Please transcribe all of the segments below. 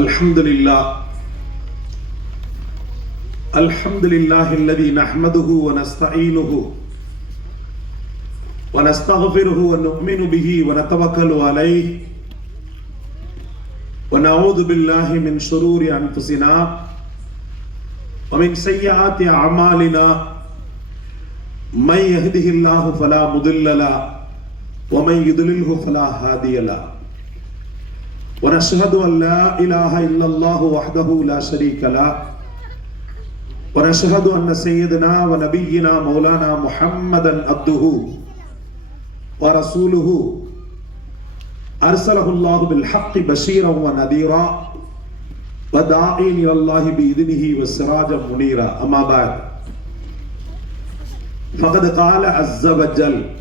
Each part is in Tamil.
Alhamdulillah. Alhamdulillahi alladhi nahmaduhu wa nasta'inuhu wa nastaghfiruhu wa nu'minu bihi wa natawakkalu alayhi wa na'udhu billahi min shururi anfusina wa min sayyiati a'malina man yahdihillahu fala mudilla lahu wa man yudlilhu fala hadiya lahu wa nashhadu an la ilaha illallah wahdahu la sharika lahu wa nashhadu anna sayyidina wa nabiyyina maulana muhammadan abduhu wa rasuluhu arsalahu Allah bil haqqi bashiran wa nadhira wa da'iyan ila Allah bi idnihi wa sirajan munira amma ba'd faqad qala azza wa jalla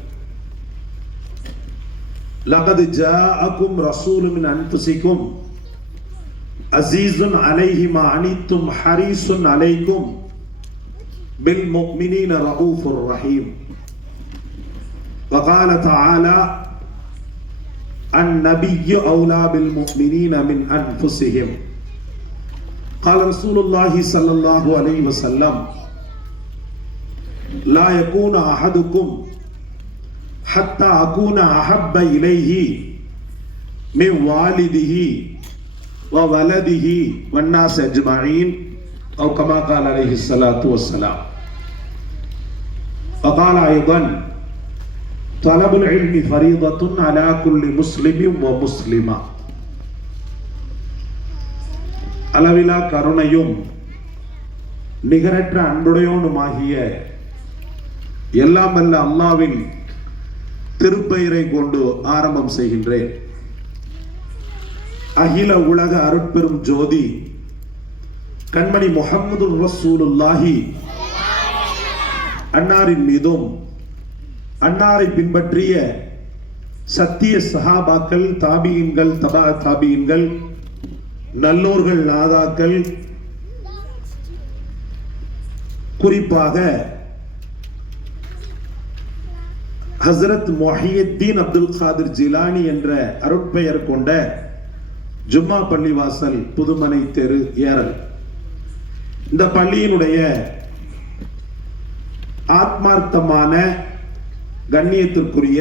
laqad ja'akum rasulun min anfusikum azizun alayhi ma anittum harisun alaykum bil mu'minina raufur rahim wa qala ta'ala an-nabiyyu awla bil mu'minina min anfusihim qala rasulullah sallallahu alayhi wa sallam la yakuna ahadukum hatta akuna ahabba ilayhi min walidihi wa waladihi wan nas ajma'in aw kama qala alayhi salatu wassalam wa qala aidan talabul ilmi fariidatun ala kulli muslimin wa muslima அளவிலா கருணையும் நிகரற்ற அன்புடையோனுமாகிய எல்லாம் வல்ல அல்லாஹ்வின் திருப்பெயரை கொண்டு ஆரம்பம் செய்கின்றேன். அகில உலக அருட்பெரும் ஜோதி கண்மணி முஹம்மது ரசூலுல்லாஹி அன்னாரின் மீதும் அன்னாரை பின்பற்றிய சத்திய சஹாபாக்கள், தாபியின்கள், தபா தாபியின்கள், நல்லோர்கள், நாதாக்கள், குறிப்பாக ஹஸ்ரத் முஹியுத்தீன் அப்துல் காதிர் ஜிலானி என்ற அருட்பெயர் கொண்ட ஜும்மா பள்ளிவாசல், புதுமனை தெரு, ஏரல், இந்த பள்ளியினுடைய ஆத்மார்த்தமான கண்ணியத்திற்குரிய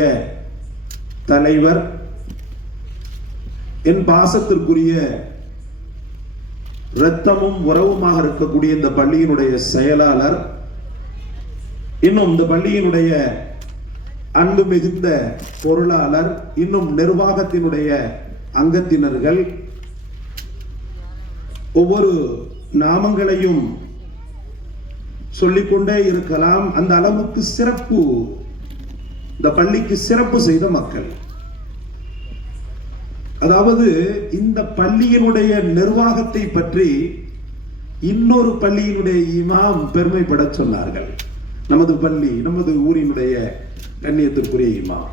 தலைவர், என் பாசத்திற்குரிய இரத்தமும் உறவுமாக இருக்கக்கூடிய இந்த பள்ளியினுடைய செயலாளர், இன்னும் இந்த பள்ளியினுடைய அன்பு மிகுந்த பொருளாளர், இன்னும் நிர்வாகத்தினுடைய அங்கத்தினர்கள், ஒவ்வொரு நாமங்களையும் சொல்லிக்கொண்டே இருக்கலாம். அந்த அளவுக்கு சிறப்பு, இந்த பள்ளிக்கு சிறப்பு செய்த மக்கள். அதாவது இந்த பள்ளியினுடைய நிர்வாகத்தை பற்றி இன்னொரு பள்ளியினுடைய இமாம் பெருமைப்பட சொன்னார்கள். நமது பள்ளி, நமது ஊரினுடைய கண்ணியத்திற்குரிய இமாம்.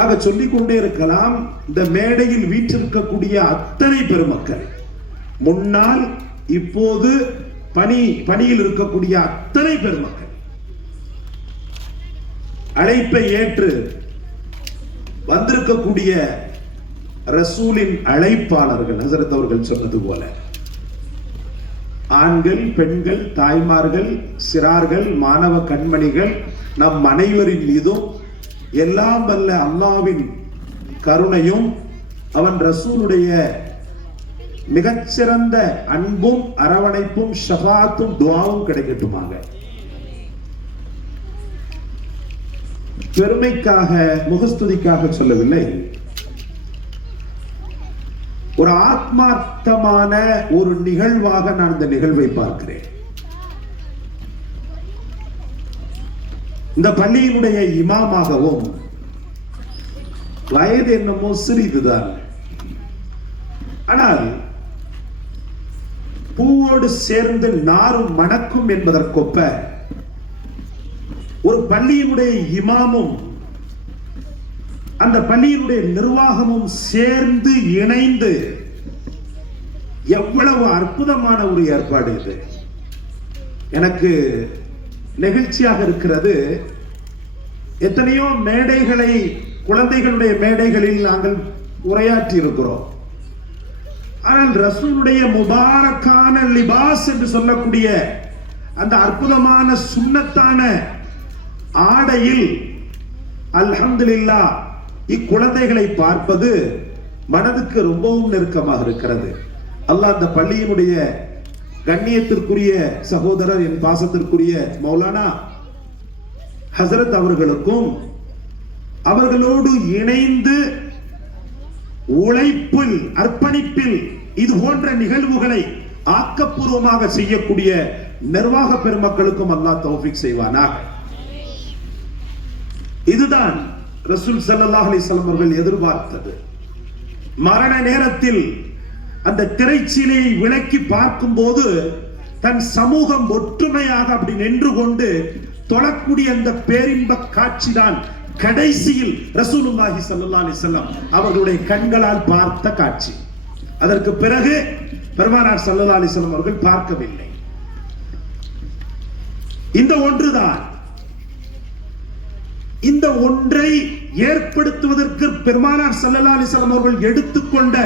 ஆக சொல்லிக்கொண்டே இருக்கலாம். இந்த மேடையில் வீற்றிருக்கக்கூடிய அத்தனை பெருமக்கள், முன்னால் இப்போது பணியில் இருக்கக்கூடிய அத்தனை பெருமக்கள், அழைப்பை ஏற்று வந்திருக்கக்கூடிய ரசூலின் அழைப்பாளர்கள், ஹஸரத் அவர்கள் சொன்னது போல ஆண்கள், பெண்கள், தாய்மார்கள், சிறார்கள், மாணவ கண்மணிகள், நம் அனைவரின் மீதும் எல்லாம் வல்ல அல்லாஹ்வின் கருணையும் அவன் ரசூலுடைய மிகச்சிறந்த அன்பும் அரவணைப்பும் ஷஃபாத்தும் துஆவும் கிடைக்கட்டுமாக. பெருமைக்காக, முகஸ்துதிக்காக சொல்லவில்லை. ஒரு ஆத்மார்த்தமான ஒரு நிகழ்வாக நான் இந்த நிகழ்வை பார்க்கிறேன். இந்த பள்ளியினுடைய இமாமாகவும் வயது என்னமோ சிறிதுதான், ஆனால் பூவோடு சேர்ந்து நாரும் மணக்கும் என்பதற்கொப்ப ஒரு பள்ளியினுடைய இமாமும் அந்த பள்ளியினுடைய நிர்வாகமும் சேர்ந்து இணைந்து எவ்வளவு அற்புதமான ஒரு ஏற்பாடு இது. எனக்கு நெகிழ்ச்சியாக இருக்கிறது. எத்தனையோ மேடைகளை, குழந்தைகளுடைய மேடைகளில் நாங்கள் உரையாற்றி இருக்கிறோம். ஆனால் ரசூலுடைய முபாரக்கான லிபாஸ் என்று சொல்லக்கூடிய அந்த அற்புதமான சுன்னத்தான ஆடையில் அல்ஹம்துலில்லாஹ் இக்குழந்தைகளை பார்ப்பது மனதுக்கு ரொம்பவும் நெருக்கமாக இருக்கிறது. அல்லாஹ் அந்த பள்ளியினுடைய கண்ணியத்திற்குரிய சகோதரர், என் பாசத்திற்குரிய மௌலானா ஹசரத் அவர்களுக்கும் அவர்களோடு இணைந்து உழைப்பில் அர்ப்பணிப்பில் இது போன்ற நிகழ்வுகளை ஆக்கப்பூர்வமாக செய்யக்கூடிய நிர்வாக பெருமக்களுக்கும் அல்லாஹ் தௌஃபீக் செய்வானாக. இதுதான் ரசூல் ஸல்லல்லாஹு அலைஹி வஸல்லம் அவர்கள் எதிர்பார்த்தது. மரண நேரத்தில் அந்த திரைச்சீலையை விலக்கி பார்க்கும் போது தன் சமூகம் ஒற்றுமையாக அப்படி நின்று கொண்டு தொழக்கூடிய அந்த பேரின்ப காட்சி தான் கடைசியில் ரசூலுல்லாஹி ஸல்லல்லாஹு அலைஹி வஸல்லம் அவர்களுடைய கண்களால் பார்த்த காட்சி. அதற்கு பிறகு பெருமானார் ஸல்லல்லாஹு அலைஹி வஸல்லம் அவர்கள் பார்க்கவில்லை. இந்த ஒன்றுதான், இந்த ஒன்றை ஏற்படுத்துவதற்கு பெருமானார் ஸல்லல்லாஹு அலைஹி வஸல்லம் அவர்கள் எடுத்துக்கொண்ட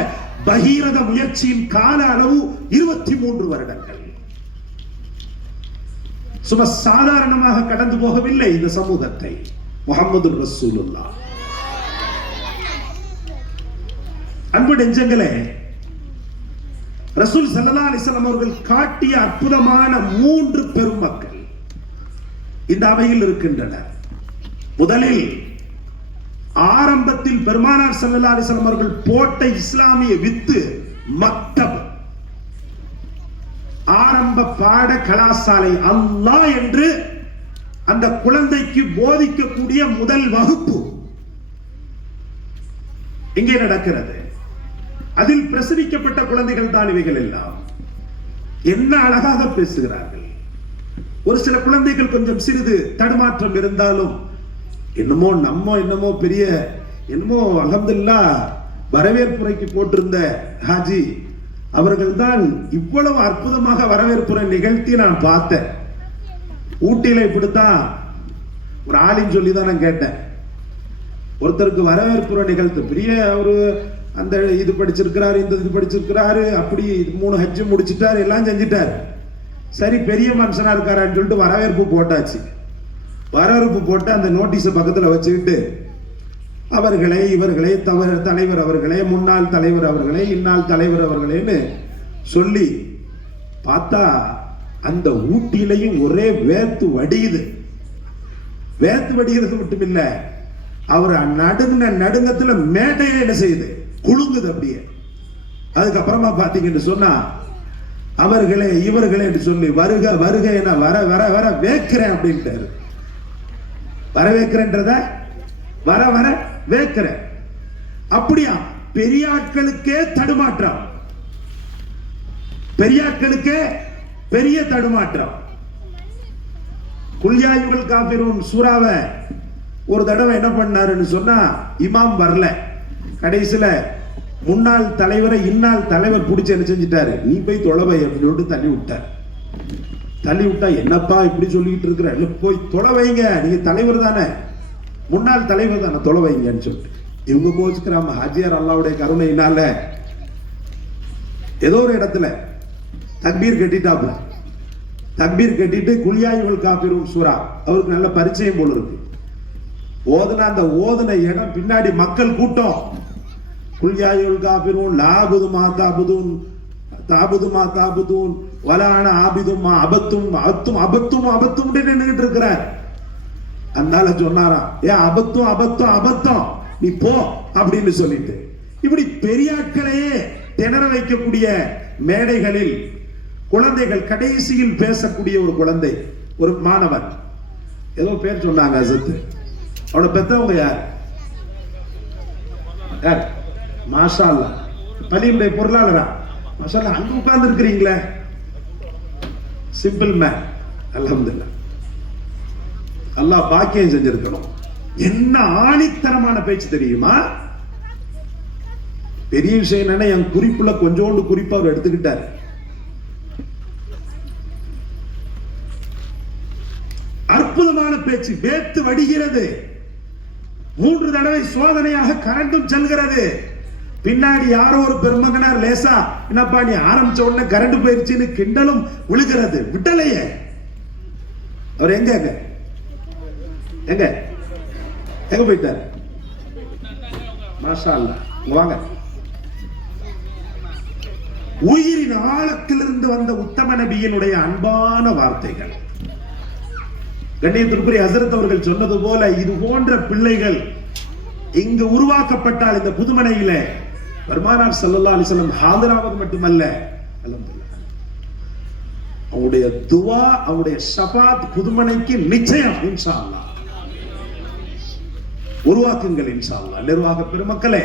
பகீரத முயற்சியின் கால அளவு 23 வருடங்கள். சும்மா சாதாரணமாக கடந்து போகவில்லை இந்த சமூகத்தை. முஹம்மது ரசூலுல்லாஹ். அன்பு நெஞ்சங்களே, ரசூல் ஸல்லல்லாஹு அலைஹி வஸல்லம் அவர்கள் காட்டிய அற்புதமான 3 பெருமக்கள் இந்த அவையில் இருக்கின்றனர். முதலில் ஆரம்பத்தில் பெருமானார் ஸல்லல்லாஹு அலைஹி வஸல்லம் அவர்கள் போட்ட இஸ்லாமிய வித்து மக்தப், ஆரம்ப பாட கலாசாலை, அல்லாஹ் என்று அந்த குழந்தைக்கு போதிக்கக்கூடிய முதல் வகுப்பு எங்கே நடக்கிறது? அதில் பிரசவிக்கப்பட்ட குழந்தைகள் தான் இவைகள் எல்லாம். என்ன அழகாக பேசுகிறார்கள். ஒரு சில குழந்தைகள் கொஞ்சம் சிறிது தடுமாற்றம் இருந்தாலும் என்னமோ பெரிய என்னமோ அல்ஹம்துலில்லாஹ் வரவேற்புரைக்கு போட்டிருந்த ஹாஜி அவர்கள் தான் இவ்வளவு அற்புதமாக வரவேற்புரை நிகழ்த்தி நான் பார்த்தேன். ஊட்டியில இப்படித்தான் ஒரு ஆளின்னு சொல்லி தான் நான் கேட்டேன். ஒருத்தருக்கு வரவேற்புரை நிகழ்த்து பெரிய ஒரு அந்த இது படிச்சிருக்கிறாரு, இந்த இது படிச்சிருக்கிறாரு, அப்படி 3 ஹஜ் முடிச்சிட்டாரு, எல்லாம் செஞ்சிட்டாரு. சரி, பெரிய மனுஷனா இருக்காரான்னு சொல்லிட்டு வரவேற்பு போட்டாச்சு. வரவேற்பு போட்டு அந்த நோட்டீஸை பக்கத்தில் வச்சுக்கிட்டு அவர்களே இவர்களே தலைவர் அவர்களே முன்னாள் தலைவர் அவர்களே இந்நாள் தலைவர் அவர்களேன்னு சொல்லி பார்த்தா அந்த ஊட்டியிலையும் ஒரே வேர்த்து வடியுது. வேர்த்து வடிகிறது மட்டும் இல்ல, அவர் நடுங்கத்துல மேடையில என்ன செய்யுது, குலுங்குது அப்படியே. அதுக்கப்புறமா பாத்தீங்கன்னு சொன்னா அவர்களே இவர்களே என்று சொல்லி வருக வருக என வர வர வர வேக்கிறேன் அப்படின்ட்டாரு. வர வேக்கிறேன்றத வர வர வேக்கிற. அப்படியா? பெரிய ஆட்களுக்கே தடுமாற்றம், பெரிய ஆட்களுக்கே பெரிய தடுமாற்றம். குல் யா அய்யுஹல் காஃபிரூன் சூராவை ஒரு தடவை என்ன பண்ணாருன்னு சொன்னா, இமாம் வரல, கடைசியில முன்னாள் தலைவரை இந்நாள் தலைவர் பிடிச்சு என்ன செஞ்சிட்டாரு, நீ போய் தொலைவை அப்படின்னு சொல்லிட்டு தள்ளி விட்டார். தள்ளி விட்டா என்னப்பா இப்படி சொல்லிட்டு இருக்கிற, போய் தொலை வைங்க, நீங்க தலைவர் தானே, முன்னாள் தலைவர் தானே, தொலை வைங்கன்னு சொல்லிட்டு இவங்க கோச்சுக்கிறாம. ஹாஜியார் அல்லாவுடைய கருணையினால ஏதோ ஒரு இடத்துல தக்பீர் கட்டிட்டாப்ல. தக்பீர் கட்டிட்டு குல் யா அய்யுஹல் காஃபிரூன் சூரா அவருக்கு நல்ல பரிச்சயம் போல இருக்கு. ஓதுன அந்த ஓதுன இடம் பின்னாடி மக்கள் கூட்டம். குல் யா அய்யுஹல் காஃபிரூன் லா அபுது மா தஅபுதூன் தஅபுது மா தஅபுதூன் வலா அன ஆபிது மா அபத்தும் அபத்தும் அபத்தும் அபத்தும் நின்னுகிட்டு இருக்கிறார். அதனால சொன்னாராம், ஏ அபத்தும் அபத்தும் அபத்தம் நீ போ அப்படின்னு சொல்லிட்டு. இப்படி பெரியாட்களையே திணற வைக்கக்கூடிய மேடைகளில் குழந்தைகள் கடைசியில் பேசக்கூடிய ஒரு குழந்தை, ஒரு மாணவன், ஏதோ பேர் சொன்னாங்க அசத்து. அவனோட பெத்தவங்க யார்? யார்? மாஷா அல்லாஹ், பள்ளியுடைய பொருளாளரா? மாஷா அல்லாஹ், அங்க உட்கார்ந்து இருக்கிறீங்களே, சிம்பிள் மேன், அல்ஹம்துலில்லாஹ். அல்லாஹ் பாக்கியம் செஞ்சிருக்கணும். என்ன ஆணித்தனமான பேச்சு தெரியுமா? பெரிய விஷயம் என்னன்னா, என் குறிப்புல கொஞ்சோண்டு குறிப்பா அவர் எடுத்துக்கிட்டார். அற்புதமான பேச்சு, வேத்து வடிகிறது. 3 தடவை சோதனையாக கரண்டும் செல்கிறது. பின்னாடி யாரோ ஒரு பெருமகனார் லேசா என்னப்பா நீ ஆரம்பிச்ச உடனே கரண்ட் போயிருச்சுன்னு கிண்டலும் விழுகிறது, விட்டலையே. அவர் எங்க எங்க எங்க எங்க போயிட்டார்? மாஷா அல்லாஹ், வாங்க. உயிரின் ஆழத்திலிருந்து வந்த உத்தம நபியினுடைய அன்பான வார்த்தைகள். கண்ணியத்திற்குரிய ஹஸரத் அவர்கள் சொன்னது போல இது போன்ற பிள்ளைகள் இங்கு உருவாக்கப்பட்டால் இந்த புதுமனையில பெருமானார் ஸல்லல்லாஹு அலைஹி வஸல்லம் ஹாதிராவது மட்டுமல்ல, அல்ஹம்துலில்லாஹ், அவருடைய துஆ, அவருடைய ஷஃபாத் புதுமனைக்கு நிச்சயம் இன்ஷா அல்லாஹ். உருவாக்குங்கள் இன்ஷா அல்லாஹ். நிர்வாக பெருமக்களே,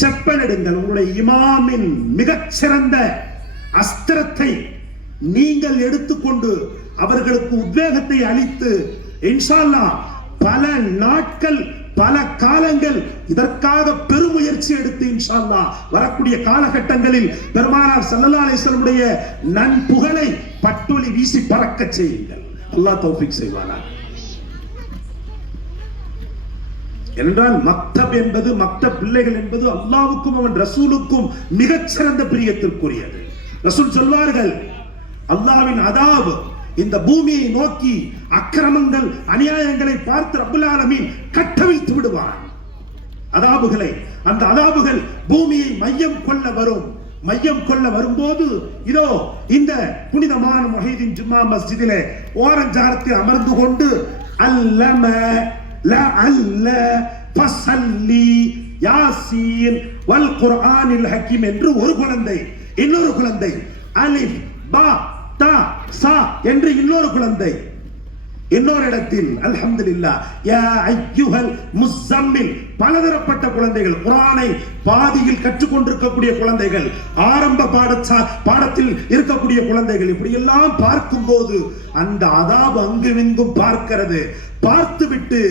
செப்பனிடுங்கள். உங்களுடைய இமாமின் மிகச்சிறந்த அஸ்திரத்தை நீங்கள் எடுத்துக்கொண்டு அவர்களுக்கு உத்வேகத்தை அளித்து இன்ஷா அல்லாஹ் பல நாட்கள் பல காலங்கள் இதற்காக பெருமுயற்சி எடுத்து இன்ஷா அல்லாஹ் வரக்கூடிய காலகட்டங்களில் பெருமானார் ஸல்லல்லாஹு அலைஹி வஸல்லம் நன்புகழை பட்டொலி வீசி பறக்க செய்யுங்கள். அல்லாஹ் தௌஃபீக் செய்வானாக. என்றால் மக்தப் என்பது, மக்தப் பிள்ளைகள் என்பது அல்லாஹ்வுக்கும் அவன் ரசூலுக்கும் மிகச்சிறந்த பிரியத்திற்குரியது. ரசூல் சொல்வார்கள், அல்லாஹ்வின் அதாப் இந்த பூமியை நோக்கி அக்கிரமங்கள் அநியாயங்களை பார்த்து ரப்பல் ஆலமீன் கட்டவிழ்த்து விடுவான். அதாபுகளை, அந்த அதாபுகள் பூமியை மையம் கொள்ள வரும். மையம் கொள்ள வரும்போது இதோ இந்த புனிதமான முஹைதீன் ஜும்மா மஸ்ஜிதிலே ஓரஞ்சாரத்தில் அமர்ந்து கொண்டு அல்லம லஅல்ல ஃபஸல்லி யாசீன் வல் குர்ஆனில் ஹக்கீம் என்று ஒரு குழந்தை, இன்னொரு குழந்தை அலிஃப் பா தா சா என்று இன்னொரு குழந்தை, இன்னொரு இடத்தில் அல்ஹம்துலில்லாஹ் யா அய்யுஹல் முஸம்மில், பலதரப்பட்ட குழந்தைகள், குர்ஆனை பாதியில் கற்றுக்கொண்டிருக்கக்கூடிய குழந்தைகள், ஆரம்ப பாடத்தில் இருக்கக்கூடிய குழந்தைகள், இப்படி எல்லாம் பார்க்கும்போது அந்த அதாப் அங்குமிங்கும் பார்க்கிறது. பார்த்துவிட்டு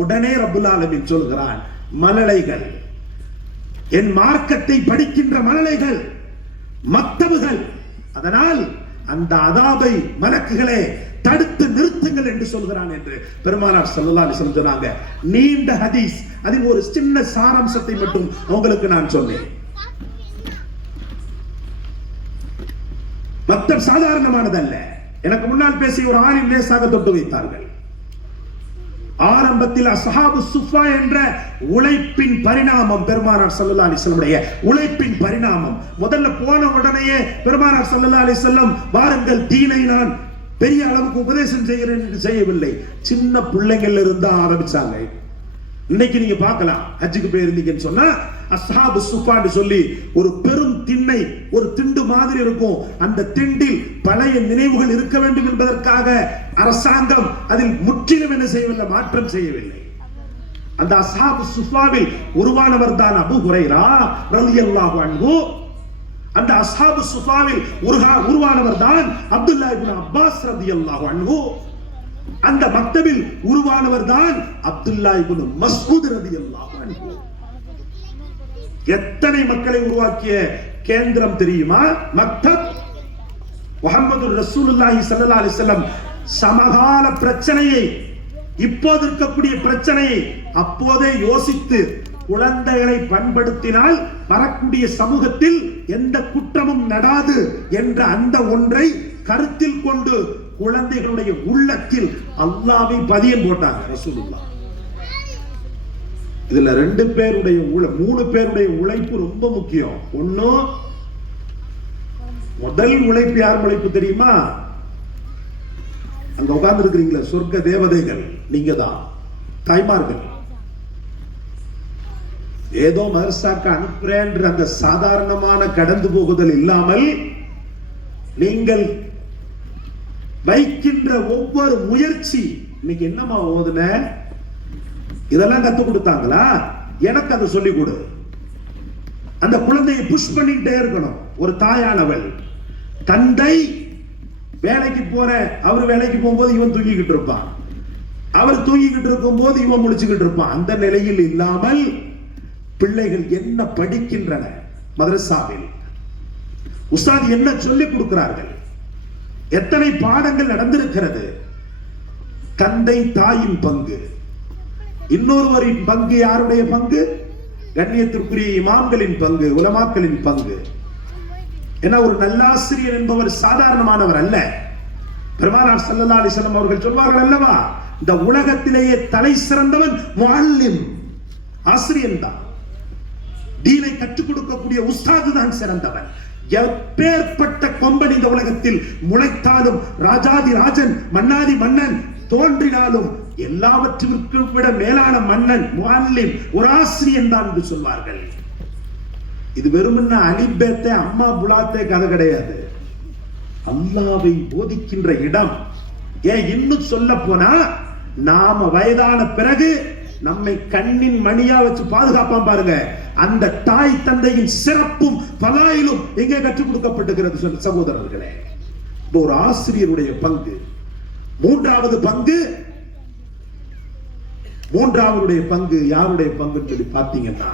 உடனே ரப்பல் ஆலமீன் சொல்கிறான், மலலைகள், என் மார்க்கத்தை படிக்கின்ற மலலைகள், மக்தபுகள், அதனால் அந்த அதாபை மலக்குகளே தடுத்து நிறுத்துங்கள் என்று சொல்கிறான் என்று பெருமானார் ஸல்லல்லாஹு அலைஹி வஸல்லம் சொன்னாங்க. நீண்ட ஹதீஸ், அதில் ஒரு சின்ன சாராம்சத்தை மட்டும் உங்களுக்கு நான் சொன்னேன். மக்தப் சாதாரணமானதல்ல. எனக்கு முன்னால் பேசிய ஒரு ஆலிம் லேசாக தொட்டு வைத்தார்கள். ஆரம்பத்தில் அஸ்ஹாபு சுஃபா என்ற உழைப்பின் பரிணாமம், பெருமானார் ஸல்லல்லாஹு அலைஹி வஸல்லம் உழைப்பின் பரிணாமம். முதல்ல போன உடனேயே பெருமானார் ஸல்லல்லாஹு அலைஹி வஸல்லம் வாருங்கள் தீனை நான் பெரிய அளவுக்கு உபதேசம் செய்கிறேன் என்று செய்யவில்லை. சின்ன பிள்ளைகள் இருந்தா ஆரம்பிச்சாங்க. இன்னைக்கு நீங்க பார்க்கலாம், ஹஜ்ஜுக்கு போயிருந்தீங்கன்னு சொன்னா அஸ்ஹாபு சுஃபான்னு சொல்லி ஒரு பெரும் திண்ணை, ஒரு திண்டு மாதிரி இருக்கும். அந்த திண்டில் பழைய நினைவுகள் இருக்க வேண்டும் என்பதற்காக அரசாங்கம் அதில் முற்றிலும் என்ன செய்யவில்லை, மாற்றம் செய்யவில்லை. அந்த அஸ்ஹாபு சுஃபாவில் உருவானவர் தான் அபூ ஹுரைரா ரலியல்லாஹு அன்ஹு. அந்த அஸ்ஹாபு சுஃபாவில் உருவானவர் தான் அப்துல்லாஹ் இப்னு அப்பாஸ் ரலியல்லாஹு அன்ஹு. அந்த மக்தபில் உருவானவர் தான் அப்துல்லாஹ் இப்னு மஸ்ஊத் ரலியல்லாஹு அன்ஹு. எத்தனை மக்களை உருவாக்கிய கேந்திரம் தெரியுமா மக்தப்? முஹம்மது ரசூலுல்லாஹி ஸல்லல்லாஹு அலைஹி வஸல்லம் சமகால பிரச்சனையை, இப்போது இருக்கக்கூடிய பிரச்சனையை அப்போதே யோசித்து குழந்தைகளை பண்படுத்தினால் வரக்கூடிய சமூகத்தில் எந்த குற்றமும் நடாது என்ற அந்த ஒன்றை கருத்தில் கொண்டு குழந்தைகளுடைய உள்ளத்தில் அல்லாஹ்வை பதியம் போட்டாங்க ரசூலுல்லாஹ். இதுல 2 பேருடைய 3 பேருடைய உழைப்பு ரொம்ப முக்கியம். ஒண்ணு, முதல் உழைப்பு யார் உழைப்பு தெரியுமா? அங்க உட்கார்ந்து இருக்கிறீங்களா சொர்க்க தேவதைகள், நீங்க தான் தாய்மார்கள். ஏதோ மதரசாக்கு அனுப்புறேன் அந்த சாதாரணமான கடந்து போகுதல் இல்லாமல் நீங்கள் வைக்கின்ற ஒவ்வொரு முயற்சி. இன்னைக்கு என்னமா ஓதுன, இதெல்லாம் கத்து கொடுத்தாங்களா? எனக்கு அதை சொல்லிக் கொடு. அந்த குழந்தையை புஷ் பண்ணிக்கிட்டே இருக்கணும். ஒரு தாயானவள், தந்தை வேலைக்கு போற, அவர் வேலைக்கு போகும்போது இவன் தூங்கிக்கிட்டு இருப்பான், அவர் தூங்கிக்கிட்டு இருக்கும் போது இவன் முழிச்சுக்கிட்டு இருப்பான். அந்த நிலையில் இல்லாமல் பிள்ளைகள் என்ன படிக்கின்றன, மதரசாவில் உஸ்தாத் என்ன சொல்லிக் கொடுக்கிறார்கள், எத்தனை பாடங்கள் நடந்திருக்கிறது. தந்தை தாயின் பங்கு, இன்னொருவரின் பங்கு யாருடைய பங்கு? கண்ணியத்திற்குரிய இமாம்களின் பங்கு, உலமாக்களின் பங்கு. ஏன்னா ஒரு நல்லாசிரியர் என்பவர் சாதாரணமானவர் அல்ல. பெருமானார் ஸல்லல்லாஹு அலைஹி வஸல்லம் அவர்கள் சொல்வார்கள் அல்லவா, இந்த உலகத்திலேயே தலை சிறந்தவன் முஅல்லிம், ஆசிரியன் தான். தீனை கற்றுக் கொடுக்கக்கூடிய உஸ்தாது தான் சிறந்தவன். எப்பேற்பட்ட கொம்பன் இந்த உலகத்தில் முளைத்தாலும், ராஜாதி ராஜன் மன்னாதி மன்னன் தோன்றினாலும், எல்லாவற்றிற்கும் விட மேலான மன்னன் முஅல்லிம், ஒரு ஆசிரியன் தான் என்று சொல்வார்கள். இது வெறுமன்ன அலிபேத்தே அம்மா புலாத்தே கதை கிடையாது. அல்லாஹ்வை போதிக்கின்ற இடம். ஏன் இன்னும் சொல்ல போனா, நாம வயதான பிறகு நம்மை கண்ணின் மணியா வச்சு பாதுகாப்பான் பாருங்க, அந்த தாய் தந்தையின் சிறப்பும் பலாயிலும் எங்கே கற்றுக் கொடுக்கப்பட்டிருக்கிறது சொல்ல சகோதரர்களே. ஒரு ஆசிரியருடைய பங்கு. மூன்றாவது பங்கு யாருடைய பங்கு சொல்லி பார்த்தீங்கன்னா,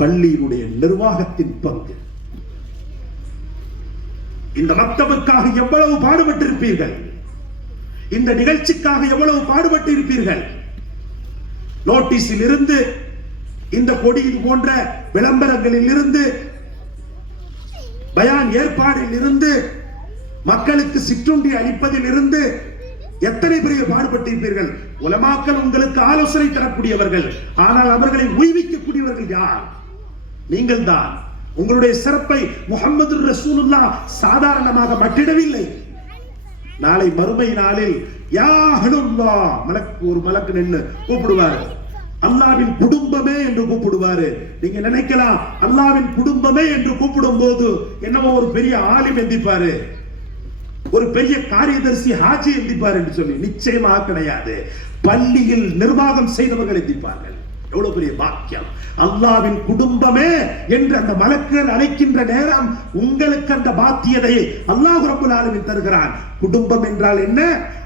பள்ளியினுடைய நிர்வாகத்தின் பங்கு. இந்த மக்தபுக்காக எவ்வளவு பாடுபட்டிருப்பீர்கள், இந்த நிகழ்ச்சிக்காக எவ்வளவு பாடுபட்டு இருப்பீர்கள். நோட்டீஸில் இருந்து, இந்த கொடியில் போன்ற விளம்பரங்களில் இருந்து, பயான் ஏற்பாடில் இருந்து, மக்களுக்கு சிற்றுண்டி அளிப்பதில் இருந்து எத்தனை பெரிய பாடுபட்டிருப்பீர்கள். உலமாக்கள் உங்களுக்கு ஆலோசனை தரக்கூடியவர்கள், ஆனால் அவர்களை உய்விக்கக்கூடியவர்கள் யார்? நீங்கள் தான். உங்களுடைய சிறப்பை முஹம்மது ரசூலுல்லாஹ் சாதாரணமாக மட்டிடவில்லை. நாளை மறுமை நாளில் யா அஹ்லுல்லாஹ், ஒரு மலக்கு நின்று கூப்பிடுவார், அல்லாஹ்வின் குடும்பமே என்று கூப்பிடுவாரு. நீங்க நினைக்கலாம், அல்லாஹ்வின் குடும்பமே என்று கூப்பிடும் போது என்னவோ ஒரு பெரிய ஆலிம் எந்திப்பாரு, ஒரு பெரிய காரியதர்சி ஹாஜி எந்திப்பார் என்று சொல்லி. நிச்சயமாக கிடையாது. பள்ளியில் நிர்வாகம் செய்தவர்கள் எந்திப்பார்கள். எவ்வளவு பெரிய பாக்கியம். அல்லாஹ்வின் குடும்பமே என்று அந்த மலக்குகள் அழைக்கின்ற நேரம் உங்களுக்கு அந்த பாக்கியத்தை அல்லாஹ் ரப்பல் ஆலமீன் தருகிறான். குடும்பம் என்றால் என்ன?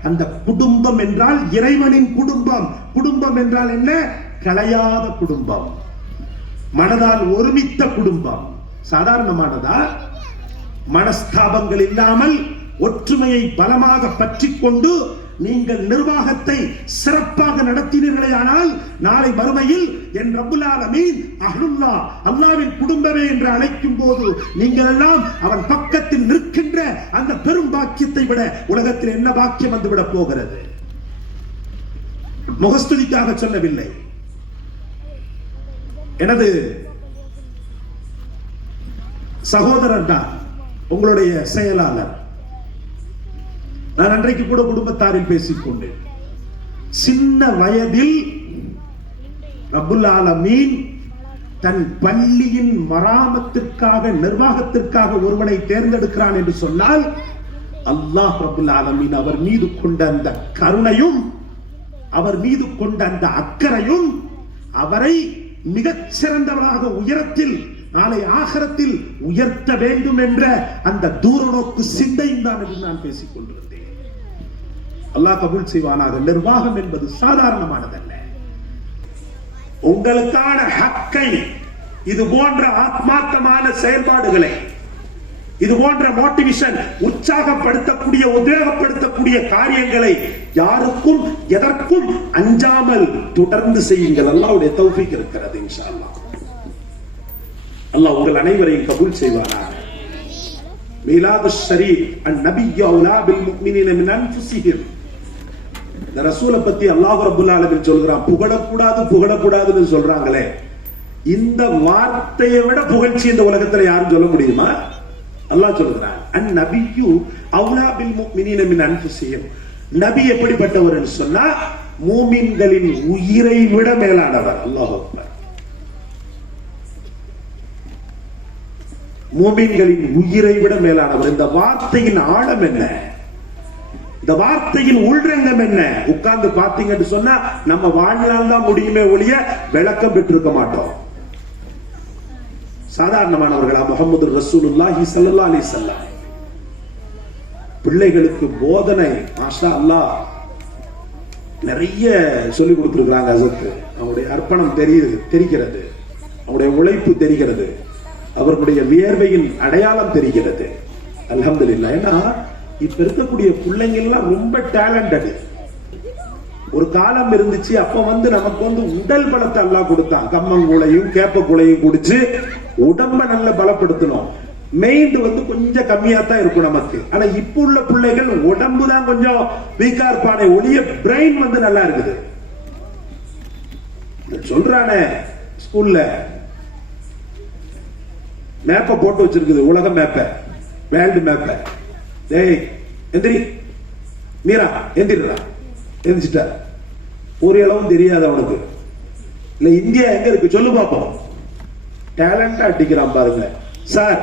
அந்த குடும்பம் என்றால் இறைவனின் குடும்பம். குடும்பம் என்றால் என்ன? கலையாத குடும்பம், மனதால் ஒருமித்த குடும்பம். சாதாரணமானதா? மனஸ்தாபங்கள் இல்லாமல் ஒற்றுமையை பலமாக பற்றிக் கொண்டு நீங்கள் நிர்வாகத்தை சிறப்பாக நடத்தினீர்களே, ஆனால் நாளை மறுமையில் என் ரப்புல் ஆலமீன் அஹ்லுல்லாஹ், அல்லாஹ்வின் குடும்பமே என்று அழைக்கும் போது நீங்கள் எல்லாம் அவன் பக்கத்தில் நிற்கின்ற அந்த பெரும் பாக்கியத்தை விட உலகத்தில் என்ன பாக்கியம் வந்துவிட போகிறது? முகஸ்துதிக்காக சொல்லவில்லை. எனது சகோதரர் தான் உங்களுடைய செயலாளர். நான் அன்றைக்கு கூட குடும்பத்தாரில் பேசிக்கொண்டேன். சின்ன வயதில் ரப்புல் ஆலமீன் தன் பள்ளியின் மராமத்திற்காக, நிர்வாகத்திற்காக ஒருவனை தேர்ந்தெடுக்கிறான் என்று சொன்னால், அல்லாஹ் ரப்புல் ஆலமீன் அவர் மீது கொண்ட அந்த கருணையும், அவர் மீது கொண்ட அந்த அக்கறையும் அவரை மிகச் சிறந்தவராக உயரத்தில், நாளை ஆகிரத்தில் உயர்த்த வேண்டும் என்ற அந்த தூரநோக்கு சிந்தையும் தான் என்று நான் பேசிக் கொண்டிருந்தேன். அல்லாஹ் கபூல் செய்வானாக. நிர்வாகம் என்பது சாதாரணமானதல்ல. உங்களுக்கான ஹக்கை, இது போன்ற ஆத்மார்த்தமான செயல்பாடுகளை, இது போன்ற மோட்டிவேஷன், உற்சாகப்படுத்தக்கூடிய, உத்வேகப்படுத்தக்கூடிய காரியங்களை யாருக்கும் எதற்கும் அஞ்சாமல் தொடர்ந்து செய்யுங்கள். அல்லாஹ்வுடைய தௌஃபீக் இருக்கிறது இன்ஷா அல்லாஹ். அல்லாஹ் உங்கள் அனைவரையும் கபூல் செய்வானாக. மீலாது ஷரீஃப் அன்-நபிய்யு அவுலா பில் முஃமினீன மின் அன்ஃபுஸிஹிம். இந்த ரசூலை பத்தி அல்லாஹ் ரப்பல் ஆலமீன் சொல்றான். புகழக்கூடாதுன்னு சொல்றாங்களே, இந்த வார்த்தையை விட புகழ்ச்சி இந்த உலகத்துல யாரும் சொல்ல முடியுமா? அல்லாஹ் சொல்றான், அன்-நபிய்யு அவுலா பில் முஃமினீன மின் அன்ஃபுஸிஹிம். நபி எப்படிப்பட்டவர் என்று சொன்னா, மூமின்களின் உயிரை விட மேலானவர். அல்லாஹ் அக்பர். மூமின்களின் உயிரை விட மேலானவர். இந்த வார்த்தையின் ஆழம் என்ன? இந்த வார்த்தையின் உள்ரங்கம் என்ன? உட்கார்ந்து பார்த்தீங்கன்னு சொன்னா நம்ம வாழ்நாள் தான் முடியுமே ஒழிய விளக்கம் பெற்றிருக்க மாட்டோம். சாதாரணமானவர்களா? முஹம்மது ரசூலுல்லாஹி ஸல்லல்லாஹு அலைஹி வஸல்லம் பிள்ளைகளுக்கு போதனை மாஷா அல்லாஹ் நிறைய சொல்லி கொடுத்திருக்கிறாங்க. அதற்கு அவருடைய அர்ப்பணம் தெரிகிறது, அவருடைய உழைப்பு தெரிகிறது, அவர்களுடைய வியர்வையின் அடையாளம் தெரிகிறது. அல்ஹம்துலில்லாஹ். ஏன்னா இப்ப இருக்கக்கூடிய பிள்ளைங்க எல்லாம் ரொம்ப டேலண்டட். ஒரு காலம் இருந்துச்சு, அப்ப நமக்கு உடல் பலத்தை எல்லாம் கொடுத்தான். கம்மங்கூளையும் கேப்பக்கூளையும் குடிச்சு உடம்ப நல்ல பலப்படுத்தணும். மைண்ட் கொஞ்சம் கம்மியா தான் இருக்கும் நமக்கு. ஆனா இப்ப உள்ள பிள்ளைகள் உடம்பு தான் கொஞ்சம் வீக்கா இருப்பானே ஒழிய பிரெயின் நல்லா இருக்குது. சொல்றானே ஸ்கூல்ல மேப்ப போட்டு வச்சிருக்குது, உலக மேப்ப, வேர்ல்டு மேப்ப. டேய் எந்திரி, மீரா எந்திரா, எந்திரிச்சிட்டா. ஒரு அளவும் தெரியாது அவனுக்கு. இல்ல இந்தியா எங்க இருக்கு சொல்லு பாப்போம். டேலண்டா அடிக்கிறான் பாருங்க. சார்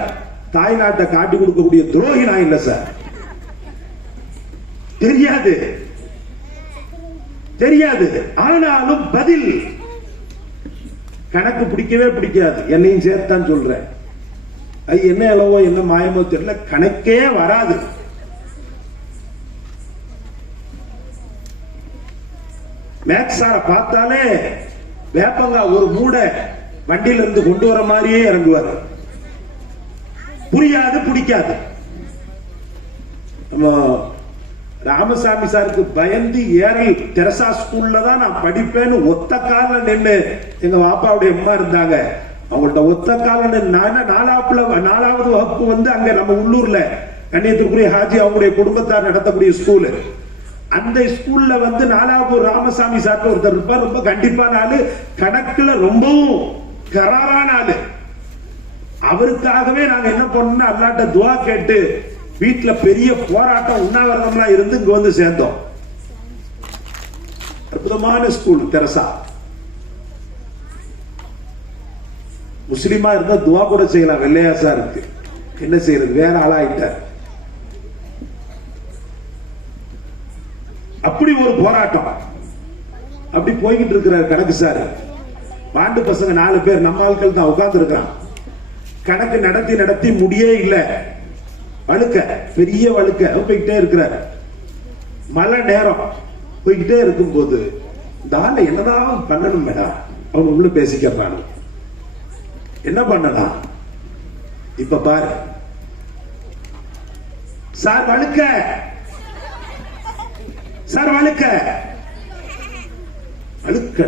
தாய்நாட்டை காட்டி கொடுக்கக்கூடிய துரோகி நான் இல்ல சார். தெரியாது தெரியாது, ஆனாலும் பதில் கணக்கு பிடிக்கவே பிடிக்காது. என்னையும் சேர்த்தான் சொல்றேன். என்ன அளவோ என்ன மாயமோ தெரியல, கணக்கே வராது. மேக்ஸ் சார பார்த்தாலே வேப்பங்கா ஒரு மூட வண்டியில இருந்து கொண்டு வர மாதிரியே இறங்குவார். புரியாது, பிடிக்காது. நம்ம ராமசாமி சாருக்கு பயந்து ஏரல் தெரசா ஸ்கூல்ல தான் நான் படிப்பேன்னு ஒத்த கால நின்று எங்க பாப்பாவுடைய அம்மா இருந்தாங்க. அவங்கள்ட்ட ஒத்த கால நாலாவது வகுப்பு அங்க நம்ம உள்ளூர்ல கண்ணியத்திற்குரிய ஹாஜி அவங்களுடைய குடும்பத்தார் நடத்தக்கூடிய ஸ்கூலு. அந்த ஸ்கூல்ல நாலாவது ராமசாமி சார் ஒருத்தர் இருப்பார். ரொம்ப கண்டிப்பான ஆளு, கணக்குல ரொம்பவும் கராரான ஆளு. அவருக்காகவே நாங்க என்ன பண்ணோம்னா அல்லாட்ட துவா கேட்டு வீட்டுல பெரிய போராட்டம் உண்ணாவிரதம்லாம் இருந்து இங்க சேர்ந்தோம். அற்புதமான ஸ்கூல் தெரசா. முஸ்லிமா இருந்தா துவா கூட செய்யலாம். வெள்ளையா சார் இருக்கு, என்ன செய்யறது, வேற ஆளாயிட்டார். அப்படி ஒரு போராட்டம் அப்படி போய்கிட்டு இருக்கிறார் கணக்கு சார். வாண்டு பசங்க 4 பேர் நம்ம ஆட்கள் தான் உட்கார்ந்து இருக்கிறான். கணக்கு நடத்தி நடத்தி முடியே இல்லை. வழுக்க, பெரிய வழுக்க போய்கிட்டே இருக்கிறார். மழை நேரம் போய்கிட்டே இருக்கும் போது இந்த ஆளை என்னதான் பண்ணணும் மேடம், அவங்க உள்ள பேசிக்கிறாங்க. என்ன பண்ணலாம் இப்ப பாரு சார், வழுக்க சார், வழுக்க வழுக்க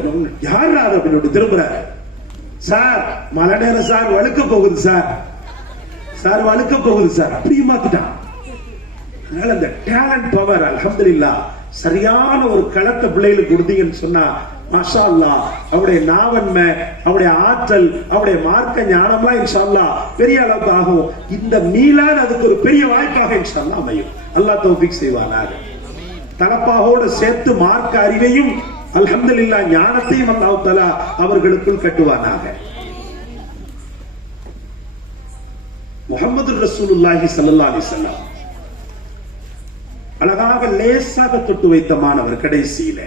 யார் அப்படின்னு திரும்புற. சார் மழை நேரம் சார், வழுக்க போகுது சார், சார் வழுக்க போகுது சார். அப்படியே மாத்திட்டான். அதனால அந்த டேலண்ட் பவர் அல்ஹம்துலில்லாஹ் சரியான ஒரு களத்தை பிள்ளைகளுக்கு கொடுத்தீங்கன்னு சொன்னா மாஷா அல்லாஹ் அவருடைய நாவன்மை, அவருடைய ஆற்றல், அவருடைய மார்க்க ஞானம்லாம் இன்ஷா அல்லாஹ் பெரிய அளவுக்கு ஆகும். இந்த மீளான் அதுக்கு ஒரு பெரிய வாய்ப்பாக இன்ஷா அல்லாஹ் அமையும். அல்லாஹ் தௌஃபீக் செய்வானாக. தலப்பாகோடு சேர்த்து மார்க்க அறிவையும் அல்ஹம்துலில்லாஹ் ஞானத்தையும் அல்லாஹ் தஆலா அவர்களுக்குள் கட்டுவானாக. முஹம்மது ரசூலுல்லாஹி ஸல்லல்லாஹு அலைஹி வஸல்லம் அழகாக லேசாக தொட்டு வைத்த மாணவர் கடைசியில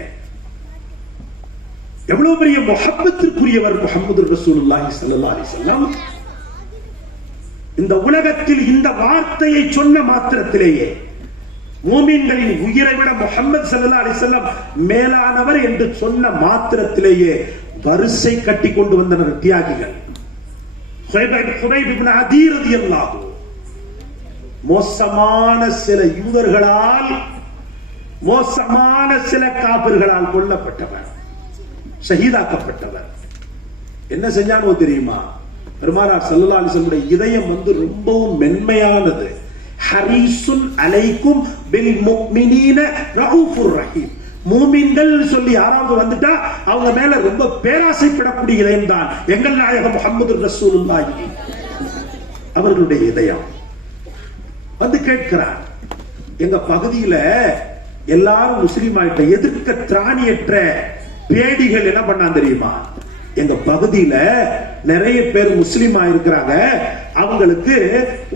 எவ்வளவு பெரிய முஹப்பத்திற்குரியவர் முஹம்மது ரசூலுல்லாஹி ஸல்லல்லாஹு அலைஹி வஸல்லம். இந்த உலகத்தில் இந்த வார்த்தையை சொன்ன மாத்திரத்திலேயே மூமின்களின் உயிரை விட முஹம்மது ஸல்லல்லாஹு அலைஹி வஸல்லம் மேலானவர் என்று சொன்ன மாத்திரத்திலேயே வரிசை கட்டி கொண்டு வந்தனர் தியாகிகள். ஹுரைப் இப்னு அதீ ரலியல்லாஹு மோசமான சில யூதர்களால், மோசமான சில காபிர்களால் கொல்லப்பட்டவர், ஷஹீதாக்கப்பட்டவர். என்ன செஞ்சானோ தெரியுமா? பெருமானார் ஸல்லல்லாஹு அலைஹி வஸல்லம் இதயம் ரொம்பவும் மென்மையானது. ஹரீசுன் அலைக்கும் பில் முஃமினீன ரഊஃபுர் ரஹீம். மூமின்கள் சொல்லி யாராவது வந்துட்டா அவங்க மேல ரொம்ப பேராசைப்படக்கூடிய இதயம் தான் எங்கள் நாயகம் முஹம்மது ரசூலுல்லாஹி. அவர்களுடைய இதயம் கேட்கிறார். எங்க பகுதியில எல்லாரும் முஸ்லீம் ஆயிட்ட எதிர்க்க திராணியற்ற பேடிகள் என்ன பண்ணான் தெரியுமா? எங்க பகுதியில நிறைய பேர் முஸ்லீம் ஆயிருக்கிறாங்க, அவங்களுக்கு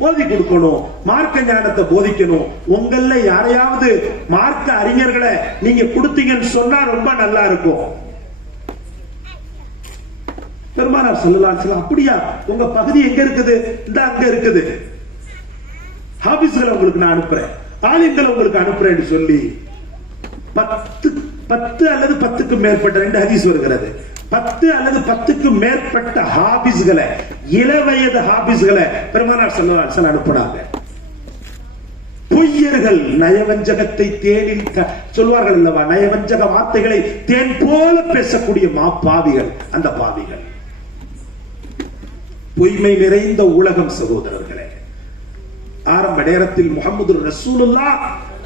ஓதி கொடுக்கணும், மார்க்க ஞானத்தை போதிக்கணும். உங்கள யாரையாவது மார்க்க அறிஞர்களை நீங்க கொடுத்தீங்கன்னு சொன்னா ரொம்ப நல்லா இருக்கும். பெருமானார் ஸல்லல்லாஹு அலைஹி வஸல்லம் அப்படியா, உங்க பகுதி எங்க இருக்குது? இந்த அங்க இருக்குது, ஹாபிஸ்களை உங்களுக்கு நான் அனுப்புறேன், ஆலிம்களை உங்களுக்கு அனுப்புறேன்னு சொல்லி 10 அல்லது 10க்கு மேற்பட்ட 2 ஹதீஸ் வருகிறது. 10 அல்லது 10க்கு மேற்பட்ட ஹாபிஸ்களை, இளவயது ஹாபிஸ்களை பெருமானார் ஸல்லல்லாஹு அலைஹி வஸல்லம் அனுப்புனாங்க. பொய்யர்கள் நயவஞ்சகத்தை தேனில் சொல்வார்கள் அல்லவா, நயவஞ்சக வார்த்தைகளை தேன் போல பேசக்கூடிய பாவிகள், அந்த பாவிகள். பொய்மை நிறைந்த உலகம் சகோதரர்களே. ஆரம்ப நேரத்தில் முஹம்மது ரசூலுல்லாஹ்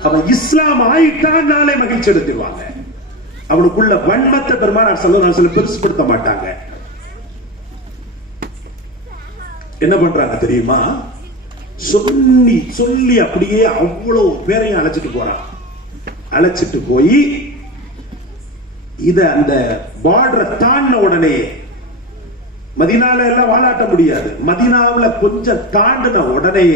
அவன் இஸ்லாம் ஆயிட்டான் நாளை மகிழ்ச்சி எடுத்துருவாங்க. அவனுக்குள்ள வன்மத்தை பெருமானார் ஸல்லல்லாஹு அலைஹி வஸல்லம் பெருசுபடுத்த மாட்டாங்க. என்ன பண்றாங்க தெரியுமா? சொல்லி சொல்லி அப்படியே அவ்வளவு பேரையும் அழைச்சிட்டு போறான். அழைச்சிட்டு போய் இத அந்த பார்டரை தாண்டின உடனே, மதீனால எல்லாம் வாலாட்ட முடியாது, மதீனாவுல கொஞ்சம் தாண்டின உடனே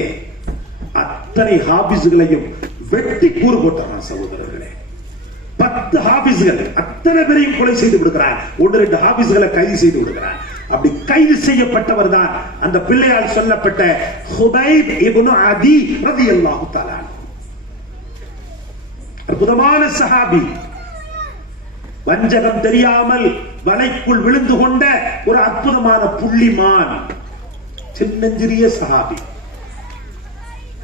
அத்தனை ஹாபிஸ்களையும் வெட்டி கூறு போட்டான் சகோதரர்களே. 10 ஹாபிஸ்கள் அத்தனை பேரையும் கொலை செய்து விடுகிறான். 1-2 ஹாபிஸ்களை கைது செய்து விடுகிறான். அப்படி கைது செய்யப்பட்டவர் தான் அந்த பிள்ளையால் சொல்லப்பட்ட ஹுபைப் இப்னு அதி ரலியல்லாஹு தஆலா. அற்புதமான சஹாபி, வஞ்சகம் தெரியாமல் வலைக்குள் விழுந்து கொண்ட ஒரு அற்புதமான புள்ளிமான், சின்னஞ்சிறிய சஹாபி.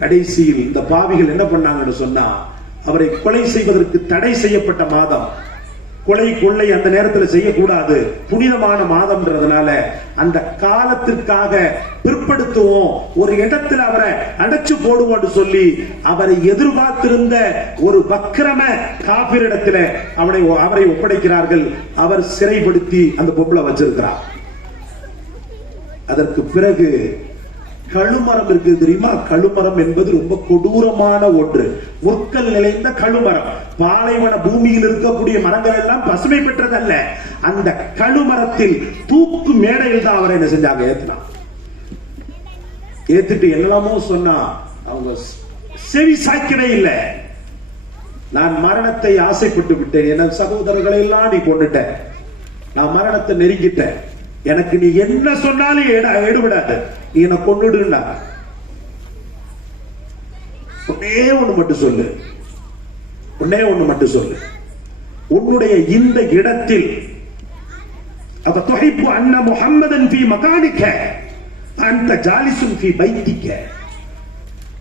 கடைசியில் இந்த பாவிகள் என்ன பண்ணாங்கன்னு சொன்னா, அவரை கொலை செய்வதற்கு தடை செய்யப்பட்ட மாதம், கொலை கொள்ளை அந்த நேரத்தில் செய்யக்கூடாது, புனிதமான மாதம்ன்றதுனால அந்த காலத்திற்காக பிற்படுத்துவோம், ஒரு இடத்துல அவரை அடைச்சு போடுவோம் சொல்லி அவரை எதிர்பார்த்திருந்த ஒரு வக்கிரம காபிரிடத்தில் அவரை ஒப்படைக்கிறார்கள். அவர் சிறைப்படுத்தி அந்த பொம்பளை வச்சிருக்கிறார். அதற்கு பிறகு கழுமரம் இருக்கு தெரியுமா? கழுமரம் என்பது ரொம்ப கொடூரமான ஒன்று. முற்கள் நிறைந்த கழுமரம், பாலைவன பூமியில் இருக்கக்கூடிய மரங்கள் எல்லாம் பசுமை பெற்றதல்ல. அந்த கழுமரத்தில் தூக்கு மேடையில் தான் அவரை என்ன செஞ்சாங்க, ஏத்தினான். ஏத்துட்டு என்னெல்லாமோ சொன்னா, அவங்க செவி சாய்க்கவே இல்லை. நான் மரணத்தை ஆசைப்பட்டு விட்டேன், என சகோதரர்களை எல்லாம் நீ கொண்டுட்ட, நான் மரணத்தை நெருங்கிட்டேன், எனக்கு நீ என்ன சொன்னாலும் எடுவிடாது, நீ என்ன கொண்டுடுண்டா. ஒன்னே ஒண்ணு மட்டும் சொல்லு, ஒன்னே ஒண்ணு மட்டும் சொல்லு, உன்னுடைய இந்த இடத்தில் அவ துஹிப்பு அன்ன முஹம்மதன் ஃபீ மகானிக அன்த ஜாலிசுன் ஃபீ பைத்திக.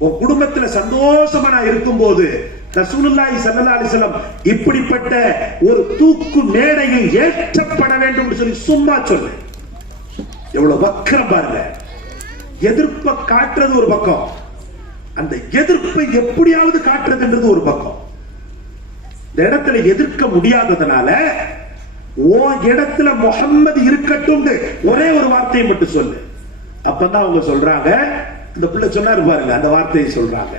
உன் குடும்பத்துல சந்தோஷமா நான் இருக்கும்போது ரசூலுல்லாஹி ஸல்லல்லாஹு அலைஹி வஸல்லம் இப்படிப்பட்ட ஒரு தூக்கு மேடையில் ஏற்றப்பட வேண்டும் சொல்லி சும்மா சொல்லு. எவ்வளவு வக்கரம் பாருங்க. எதிர்ப்பை காட்டுறது ஒரு பக்கம், அந்த எதிர்ப்பை எப்படியாவது காட்டுறதுன்றது ஒரு பக்கம். இந்த இடத்துல எதிர்க்க முடியாததுனால ஓ இடத்துல முஹம்மது இருக்கட்டும் ஒரே ஒரு வார்த்தையை மட்டும் சொல்லு. அப்பதான் அவங்க சொல்றாங்க, இந்த பிள்ளை சொன்னாரு பாருங்க, அந்த வார்த்தையை சொல்றாங்க,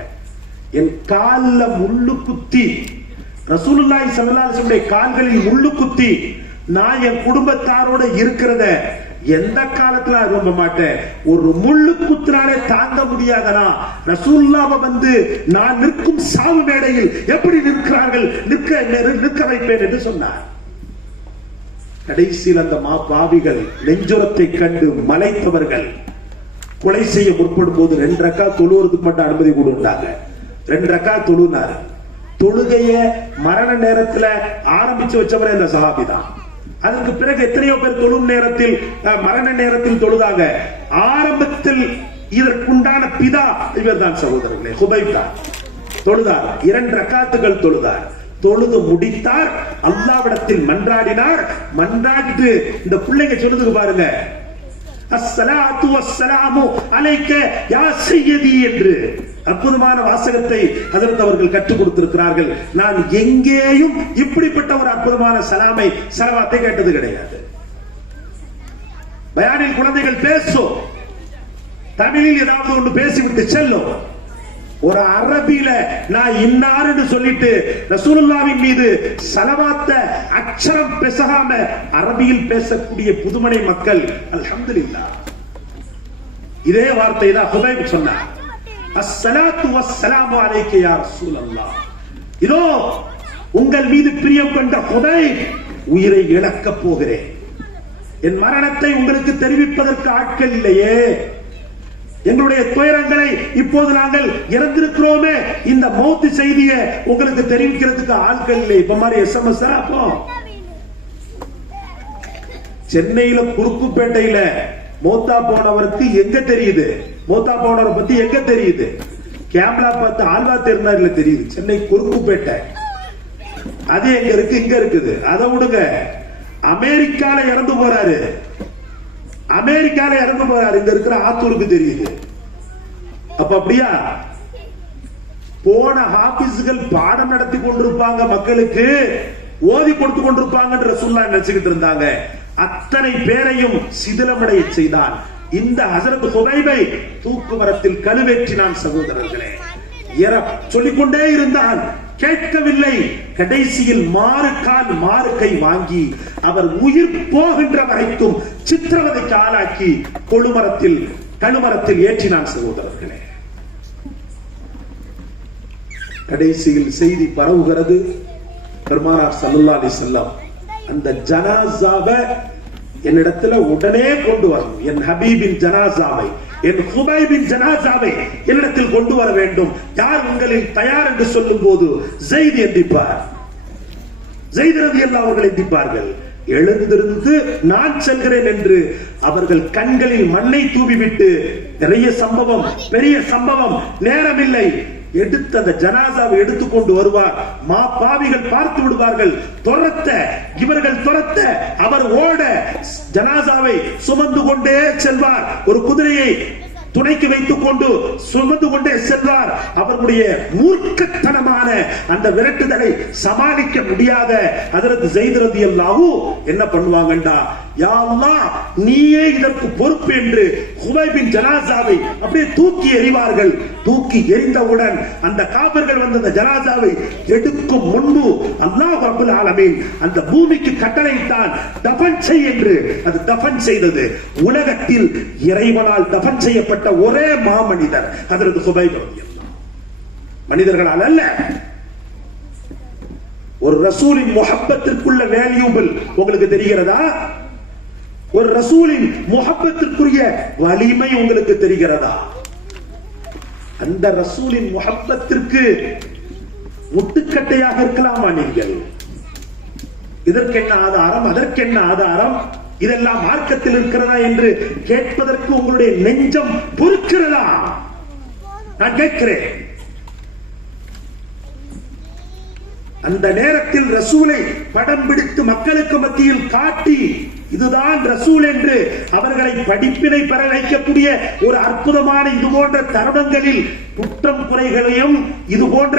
என் கால்ல முள்ளு குத்தி, ரசூலுல்லாஹி ஸல்லல்லாஹு அலைஹி வஸல்லம் கால்களில் முள்ளு குத்தி நான் என் குடும்பத்தாரோட இருக்கிறத எந்த காலத்துல விரும்ப மாட்டேன். ஒரு முள்ளு குத்தினாலே தாங்க முடியாதனா ரசூலுல்லாஹ் வந்து நான் நிற்கும் சாவு மேடையில் எப்படி நிற்கிறார்கள் நிற்க வைப்பேன் என்று சொன்னார். கடைசியில் அந்த பாவிகள் நெஞ்சுரத்தை கண்டு மலைத்தவர்கள் கொலை செய்ய முற்படும் போது 2 ரக்கா தொழுவதுக்கு மட்டும் அனுமதி கொடுத்தாங்க. 2 ரக்கா தொழுனாரு. தொழுகைய மரண நேரத்துல ஆரம்பிச்சு வச்சவரே இந்த சஹாபி தான். அதற்கு பிறகு எத்தனையோ பேர் தொழும் நேரத்தில் மரண நேரத்தில் தொழுதாங்க. ஆரம்பத்தில் இதற்குண்டான பிதா இவர் தான் சகோதரர்களே, ஹுபைப் தான். தொழுதார், 2 ரக்காத்துகள் தொழுதார். தொழுது முடித்தார், அல்லாஹ்விடத்தில் மன்றாடினார். மன்றாடிட்டு இந்த பிள்ளைங்க சொல்லுதுக்கு பாருங்க, அஸ்ஸலாத்து வஸ்ஸலாமு அலைக்க யா சய்யதி என்று அற்புதமான வாசகத்தை ஹஜ்ரத் அவர்கள் கற்றுக் கொடுத்திருக்கிறார்கள். நான் எங்கேயும் இப்படிப்பட்ட ஒரு அற்புதமான சலவாத்தை கேட்டது கிடையாது. பயானில் குழந்தைகள் பேசும், தமிழில் ஏதாவது ஒன்று பேசிவிட்டு செல்லும். ஒரு அரபியில நான் இன்னாருன்னு சொல்லிட்டு ரசூலுல்லாஹ்வின் மீது ஸலவாத்த அக்ஷரம் பேசாம அரபியில் பேசக்கூடிய புதுமனை மக்கள் அல்ஹம்துலில்லாஹ். இதே வார்த்தை தான் ஹுபைப் சொன்னார், அஸ்ஸலாத்து வஸ்ஸலாமு அலைக்க யா ரசூலல்லாஹ். இதோ உங்கள் மீது பிரியம் கொண்ட ஹுபைப், உயிரை இழக்கப் போகிறேன், என் மரணத்தை உங்களுக்கு தெரிவிப்பதற்கு ஆட்கள் இல்லையே, எங்களுடைய துயரங்களை இப்போது நாங்கள் இறந்திருக்கிறோமே, இந்த மௌத் செய்தியை உங்களுக்கு தெரிவிக்கிறதுக்கு ஆட்கள் இல்லை. இப்ப மாதிரி SMS அப்போ சென்னையில குறுக்குப்பேட்டையில மௌத்தா போனவருக்கு எங்க தெரியுது, மௌத்தா போனவரை பத்தி எங்க தெரியுது? கேமரா பார்த்து ஆழ்வா திருநாரில் தெரியுது, சென்னை குறுக்குப்பேட்டை. அது எங்க இருக்கு, இங்க இருக்குது. அதை விடுங்க, அமெரிக்கால இறந்து போறாரு, அமெரிக்கால இறந்து போறாரு, இங்க இருக்கிற ஆத்தூருக்கு தெரியுது. அப்ப அப்படியா? போன ஹாபிஸ்கள் பாடம் நடத்தி கொண்டிருப்பாங்க, மக்களுக்கு ஓதி கொடுத்து கொண்டிருப்பாங்க ரசூலுல்லாஹ் நினைச்சுக்கிட்டு இருந்தாங்க. அத்தனை பேரையும் சிதிலமடைய செய்தான். இந்த ஹஸரத் ஹுபைபை தூக்கு மரத்தில் கழுவேற்றினான். சகோதரர்களே, சொல்லிக்கொண்டே இருந்தான், கேட்கவில்லை. கடைசியில் மாறுகால் மாறு கை வாங்கி அவர் உயிர் போகின்ற வரைக்கும் சித்திரவதைக்கு ஆளாக்கி கழுமரத்தில் ஏற்றினான். சகோதரர்களே, கடைசியில் செய்தி பரவுகிறது. பெருமானார் ஸல்லல்லாஹு அலைஹி வஸல்லம் அந்த ஜனாசாவை என்னிடத்துல உடனே கொண்டு வரணும். என் ஹபீபின் ஜனாசாவை, என் ஹுபைபின் ஜனாசாவை என்னிடத்தில் கொண்டு வர வேண்டும். யார் உங்களில் தயார் என்று சொல்லும் போது ஸைத் எந்திப்பார், ஸைத் ரலியல்லாஹு அவர்கள் எந்திப்பார்கள். எழுந்திருந்து நான் செல்கிறேன் என்று அவர்கள் கண்களில் மண்ணை தூவிவிட்டு, நிறைய சம்பவம், பெரிய சம்பவம், நேரமில்லை, எடுத்து அந்த ஜனாசாவை எடுத்துக்கொண்டு வருவார். பாவிகள் பார்த்து விடுவார்கள். இவர்கள் துரத்த அவர் ஓட ஜனாசாவை சுமந்து கொண்டே செல்வார். ஒரு குதிரையை துணைக்கு வைத்துக் கொண்டு சுமந்து கொண்டே செல்வார். அவருடைய மூர்க்கத்தனமான அந்த விரட்டுதலை சமாளிக்க முடியாத ஹஜ்ரத் ஸைத் ரலியல்லாஹு என்ன பண்ணுவாங்கண்டா, யா அல்லாஹ் நீயே இதற்கு பொறுப்பு என்று ஹுபைபின் ஜனாசாவை அப்படியே தூக்கி எறிவார்கள். தூக்கி எறிந்தவுடன் அந்த காபிர்கள் வந்து அந்த ஜனாசாவை எடுக்கும் முன்பு அல்லாஹ் ரப்பல் ஆலமீன் அந்த பூமிக்கு கட்டளையிட்டான், தஃபன் செய் என்று. அது தஃபன் செய்தது. உலகத்தில் இறைவனால் தஃபன் செய்யப்பட்ட ஒரே மாமனிதர் ஹஜ்ரத் ஹுபைப் ரலியல்லாஹு. மனிதர்களால் அல்ல. ஒரு ரசூலின் முஹப்பத்திற்குள்ள வேல்யூபிள் உங்களுக்கு தெரிகிறதா? ஒரு ரசூலின் முஹப்பத்திற்குரிய வலிமை உங்களுக்கு தெரிகிறதா? அந்த ரசூலின் முஹப்பத்திற்கு முட்டுக்கட்டையாக இருக்கலாமா நீங்கள்? இதற்கென்ன ஆதாரம், அதற்கென்ன ஆதாரம், இதெல்லாம் மார்க்கத்தில் இருக்கிறதா என்று கேட்பதற்கு உங்களுடைய நெஞ்சம் பொறுக்கிறதா? நான் கேட்கிறேன். அந்த நேரத்தில் ரசூலை படம் பிடித்து மக்களுக்கு மத்தியில் காட்டி, இதுதான் ரசூல் என்று அவர்களை படிப்பினை பெற வைக்கக்கூடிய ஒரு அற்புதமான இது போன்ற தருணங்களில் குற்றம் குறைகளையும் இது போன்ற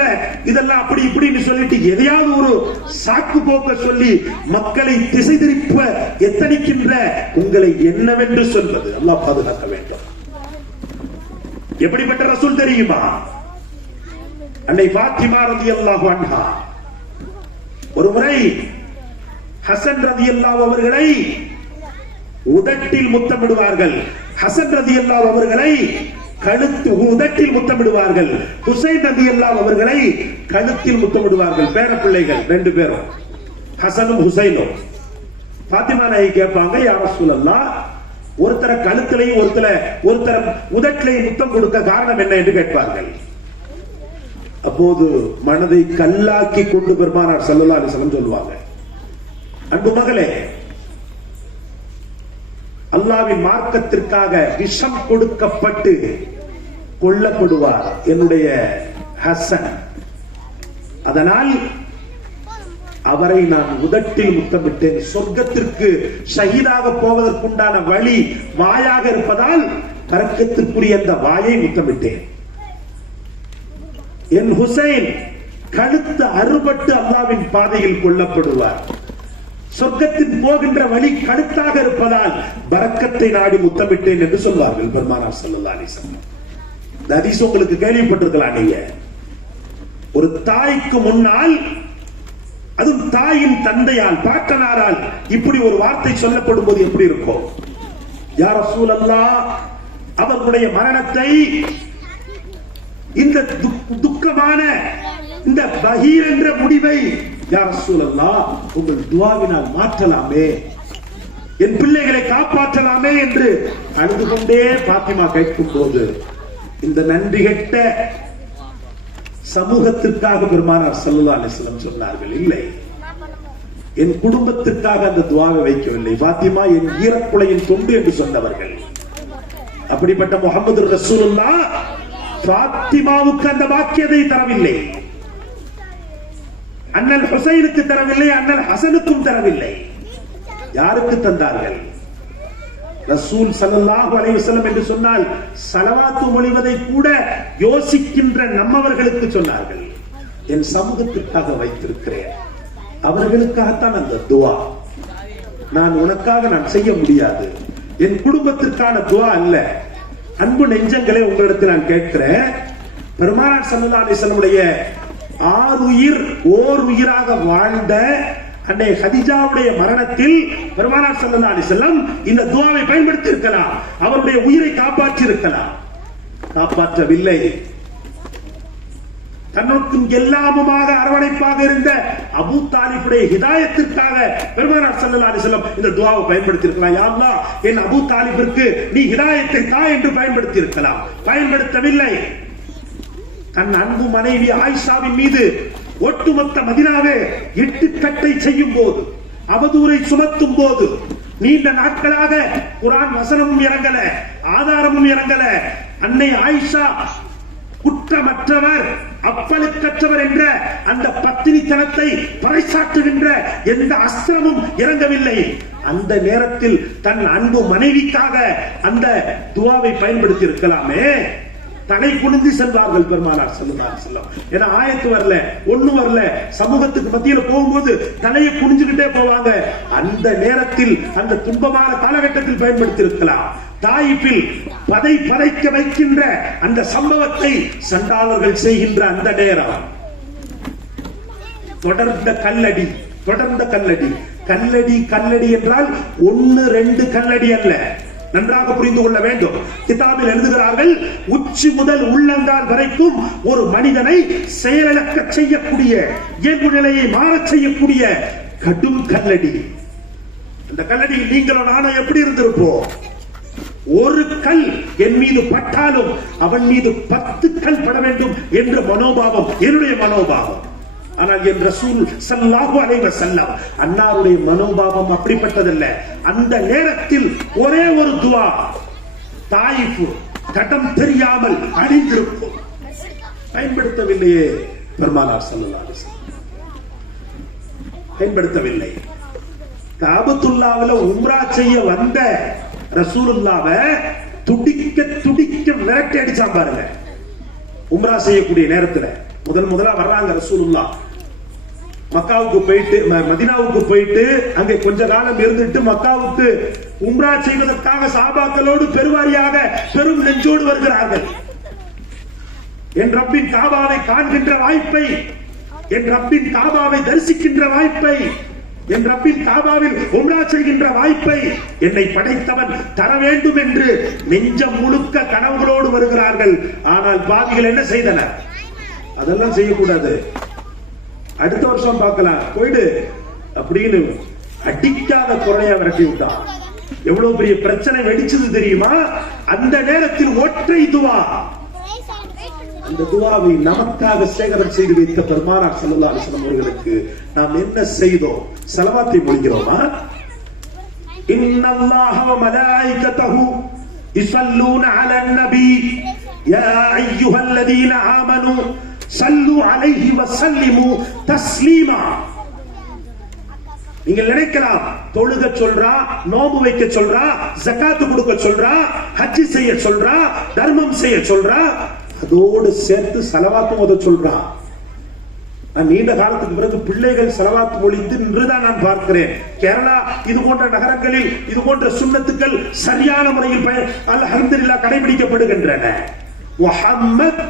இதெல்லாம் அப்படி இப்படின்னு சொல்லிட்டு எதையாவது ஒரு சாக்கு போக்க சொல்லி மக்களை திசை திருப்ப எத்தனிக்கின்ற உங்களை என்னவென்று சொல்வது? அல்லாஹ் பாதுகாக்க வேண்டும். எப்படிப்பட்ட ரசூல் தெரியுமா? அன்னை ஃபாத்திமா ரலியல்லாஹு அன்ஹா ஒரு முறை ஹசன் ரலியல்லாஹு அவர்களை உதட்டில் முத்தமிடுவார்கள். ஹசன் ரலியல்லாஹு அவர்களை உதட்டில் முத்தமிடுவார்கள். ஹுசைன் ரலியல்லாஹு அவர்களை கழுத்தில் முத்தமிடுவார்கள். பேர பிள்ளைகள் 2 பேரும், ஹசனும் ஹுசைனும். ஃபாத்திமா நாயகி கேட்பாங்க, யா ரசூலல்லாஹ் ஒருத்தர கழுத்திலையும் ஒருத்தர உதட்டிலையும் முத்தம் கொடுக்க காரணம் என்ன என்று கேட்பார்கள். அப்போது மனதை கல்லாக்கி கொண்டு பெருமானார் ஸல்லல்லாஹு அலைஹி வஸல்லம் சொல்வாங்க, அன்பு மகளே, அல்லாஹ்வின் மார்க்கத்திற்காக விஷம் கொடுக்கப்பட்டு கொல்லப்படுவார் என்னுடைய ஹசன். அதனால் அவரை நான் உதட்டில் முத்தமிட்டேன். சொர்க்கத்திற்கு ஷஹீதாக போவதற்குண்டான வழி வாயாக இருப்பதால் கரக்கத்திற்குரிய அந்த வாயை முத்தமிட்டேன். என் ஹுசைன் கழுத்து அறுபட்டு அல்லாஹ்வின் பாதையில் கொல்லப்படுவார். சொர்க்கத்தின் போகின்ற வழி கழுத்தாக இருப்பதால் பரக்கத்தை நாடி முத்தமிட்டேன் என்று சொல்வார்கள் பெருமானார் ஸல்லல்லாஹு அலைஹி வஸல்லம். இந்த ஹதீஸ் உங்களுக்கு கேள்விப்பட்டிருக்கலாம். நீங்க ஒரு தாய்க்கு முன்னால், அதுவும் தாயின் தந்தையால், பாட்டனாரால் இப்படி ஒரு வார்த்தை சொல்லப்படும் போது எப்படி இருக்கும்? யா ரசூலல்லாஹ் அவர்களுடைய மரணத்தை இந்த துக்கமான இந்த பகீர் என்ற முடிவை யா ரசூலல்லாஹ் உங்கள் துஆவினால் மாற்றலாமே, என் பிள்ளைகளை காப்பாற்றலாமே என்று அழுது கொண்டே பாத்திமா கேட்கும் போது, இந்த நன்றி கெட்ட சமூகத்திற்காக பெருமானார் ஸல்லல்லாஹு அலைஹி வஸல்லம் சொன்னார்கள், இல்லை, என் குடும்பத்திற்காக அந்த துஆவை வைக்கவில்லை. பாத்திமா என் ஈரக்குலையின் தொண்டு என்று சொன்னவர்கள். அப்படிப்பட்ட முஹம்மது ரசூலுல்லாஹ் பாத்திமாவுக்கு அந்த பாக்கியத்தை தரவில்லை, அண்ணல் ஹுசைனுக்கு தரவில்லை, அண்ணல் ஹசனுக்கும் தரவில்லை. யாருக்கு தந்தார்கள்? ரசூல் ஸல்லல்லாஹு அலைஹி வஸல்லம் என்று சொன்னால் ஸலவாத்து மொழிவதை கூட யோசிக்கின்ற நம்மவர்களுக்கு சொன்னார்கள். என் சமூகத்திற்காக வைத்திருக்கிறேன், அவர்களுக்காகத்தான் அந்த துஆ. நான் உனக்காக நான் செய்ய முடியாது, என் குடும்பத்திற்கான துஆ அல்ல. அன்பு நெஞ்சங்களே, உங்களிடத்தில் நான் கேட்கிறேன், பெருமானார் ஸல்லல்லாஹு அலைஹி வஸல்லம் ஆறுயிர் ஓர் உயிராக வாழ்ந்த அன்னை ஹதீஜாவுடைய மரணத்தில் பெருமானார் ஸல்லல்லாஹு அலைஹி வஸல்லம் இந்த துஆவை பயன்படுத்தி இருக்கலாம், அவருடைய உயிரை காப்பாற்றி இருக்கலாம். காப்பாற்றவில்லை. தன்னுக்கு எல்லாமுமாக அரவணைப்பாக இருந்த அபூ தாலிபுடைய ஹிதாயத்திற்காக பெருமானார் ஸல்லல்லாஹு அலைஹி வஸல்லம் இந்த துஆவை பயன்படுத்தி இருக்கலாம். யா அல்லாஹ், என் அபூ தாலிபிற்கு நீ ஹிதாயத்தை தா என்று பயன்படுத்தி இருக்கலாம். பயன்படுத்தவில்லை. தன் அன்பு மனைவி ஆயிஷாவின் மீது ஒட்டுமொத்த மதீனாவே இட்டுக்கட்டை செய்யும் போது, அவதூறை சுமத்தும் போது, நீண்ட நாட்களாக குர்ஆன் வசனமும் இறங்கல, ஆதாரமும் இறங்கல, அன்னை ஆயிஷா குற்றமற்றவர் அப்பலுக்கற்றவர் என்ற அந்த பத்தினித்தனத்தை பறைசாற்றுகின்ற எந்த அஸ்திரமும் இறங்கவில்லை. அந்த நேரத்தில் தன் அன்பு மனைவிக்காக அந்த துஆவை பயன்படுத்தி இருக்கலாமே. தலை குனிந்து செல்வார்கள் பெருமானார் ஸல்லல்லாஹு அலைஹி வஸல்லம். ஏன்னா ஆயத்து வரல, ஒண்ணு வரல, சமூகத்துக்கு மத்தியில போகும்போது தலையை குனிஞ்சுக்கிட்டே போவாங்க. அந்த நேரத்தில் அந்த துன்பமான காலகட்டத்தில் பயன்படுத்தி இருக்கலாம். தாயிஃபில் பதைக்க வைக்கின்ற அந்த சம்பவத்தை சண்டாளர்கள் செய்கின்ற அந்த நேரம், தொடர்ந்த கல்லடி கல்லடி என்றால் 1-2 கல்லடி அல்ல, நன்றாக புரிந்து கொள்ள வேண்டும். கிதாபில் எழுதுகிறார்கள், உச்சி முதல் உள்ளங்கால் வரைக்கும் ஒரு மனிதனை செயலிழக்க செய்யக்கூடிய, இயல்பு நிலையை மாறச் செய்யக்கூடிய கடும் கல்லடி. அந்த கல்லடியில் நீங்களும் நானும் எப்படி இருந்திருப்போம்? ஒரு கல் என் மீது பட்டாலும் அவன் மீது 10 கல் பட வேண்டும் என்ற மனோபாவம் என்னுடைய மனோபாவம். ஆனால் என் ரசூல் ஸல்லல்லாஹு அலைஹி வஸல்லம் அன்னாருடைய மனோபாவம் அப்படிப்பட்டதல்ல. அந்த நேரத்தில் ஒரே ஒரு துஆ, தாயிஃப் கடம் தெரியாமல் அழிந்திருக்கும். பயன்படுத்தவில்லையே பெருமானார் ஸல்லல்லாஹு அலைஹி வஸல்லம், பயன்படுத்தவில்லை. காபத்துல்லாஹ்ல உம்ரா செய்ய வந்த ரசூலுல்லாஹ்வை துடிக்க விரட்டி அடிச்சான் பாருங்க. உம்ரா செய்யக்கூடிய நேரத்துல முதலா வர்றாங்க ரசூலுல்லாஹ். மக்காவுக்கு போயிட்டு மதீனாவுக்கு போயிட்டு அங்கே கொஞ்ச காலம் இருந்துட்டு மக்காவுக்கு உம்ரா செய்வதற்காக சஹாபாக்களோடு பெருவாரியாக பெரும் நெஞ்சோடு வருகிறார்கள். என் ரப்பின் காபாவை காண்கின்ற வாய்ப்பை, என் ரப்பின் காபாவை தரிசிக்கின்ற வாய்ப்பை, என் ரப்பின் காபாவில் உம்ரா செய்கின்ற வாய்ப்பை என்னை படைத்தவன் தர வேண்டும் என்று நெஞ்சம் முழுக்க கனவுகளோடு வருகிறார்கள். ஆனால் பாவிகள் என்ன செய்தனர்? அதெல்லாம் செய்யக்கூடாது, அடுத்த வருஷம் பார்க்கலாம், போயிடு அப்படின்னு அடிக்காத குறையா விரட்டி விட்டான். எவ்வளவு பெரிய பிரச்சனை வெடிச்சது தெரியுமா? அந்த நேரத்தில் ஒற்றை துவா, அந்த துவாவை நமக்காக சேகரம் செய்து வைத்த பெருமானார் ஸல்லல்லாஹு அலைஹி வஸல்லம் அவர்களுக்கு நாம் என்ன செய்தோம்? ஸலவாத்தை மொழிகிறோமா? இன்னல்லாஹ வ மலாயிகத்தஹு யுஸல்லூன அலன் நபி யா அய்யுஹல்லதீன ஆமனூ ஸல்லு அலைஹி வ ஸல்லிமு தஸ்லீமா. நீங்கள் நினைக்கலாம், தொழுக சொல்றா, நோன்பு வைக்க சொல்றா, ஜகாத் கொடுக்க சொல்றா, ஹஜ் செய்ய சொல்றா, தர்மம் செய்ய சொல்றா, அதோடு சேர்த்து ஸலவாத்தும் ஓத சொல்றான். நான் நீண்ட காலத்துக்கு பிறகு பிள்ளைகள் ஸலவாத் மொழிந்து நின்றுதான் நான் பார்க்கிறேன். கேரளா இது போன்ற நகரங்களில் இது போன்ற சுன்னத்துக்கள் சரியான முறையில் அல்ஹம்துலில்லாஹ் கடைபிடிக்கப்படுகின்றன. முஹம்மத்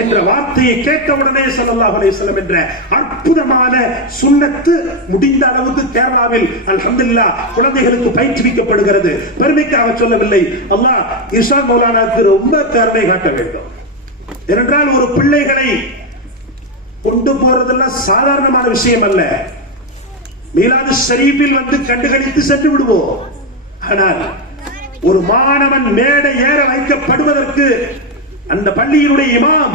என்ற வார்த்தையை கேட்டவுடனே ஸல்லல்லாஹு அலைஹி வஸல்லம் என்ற அற்புதமான சுன்னத்து முடிந்த அளவுக்கு கேரளாவில் அல்ஹம்துலில்லாஹ் குழந்தைகளுக்கு பயிற்றுவிக்கப்படுகிறது. பெருமைக்காக சொல்லவில்லை, அல்லாஹ் இர்ஷாத் மௌலானாவுக்கு ரொம்ப கருணை காட்ட வேண்டும். ஏனென்றால் ஒரு பிள்ளைகளை கொண்டு போறதெல்லாம் சாதாரணமான விஷயம் அல்ல. மீலாது ஷரீஃபில் வந்து கண்டுகளித்து சென்று விடுவோம். ஆனால் ஒரு மாணவன் மேடை ஏற வைக்கப்படுவதற்கு அந்த பள்ளியினுடைய இமாம்,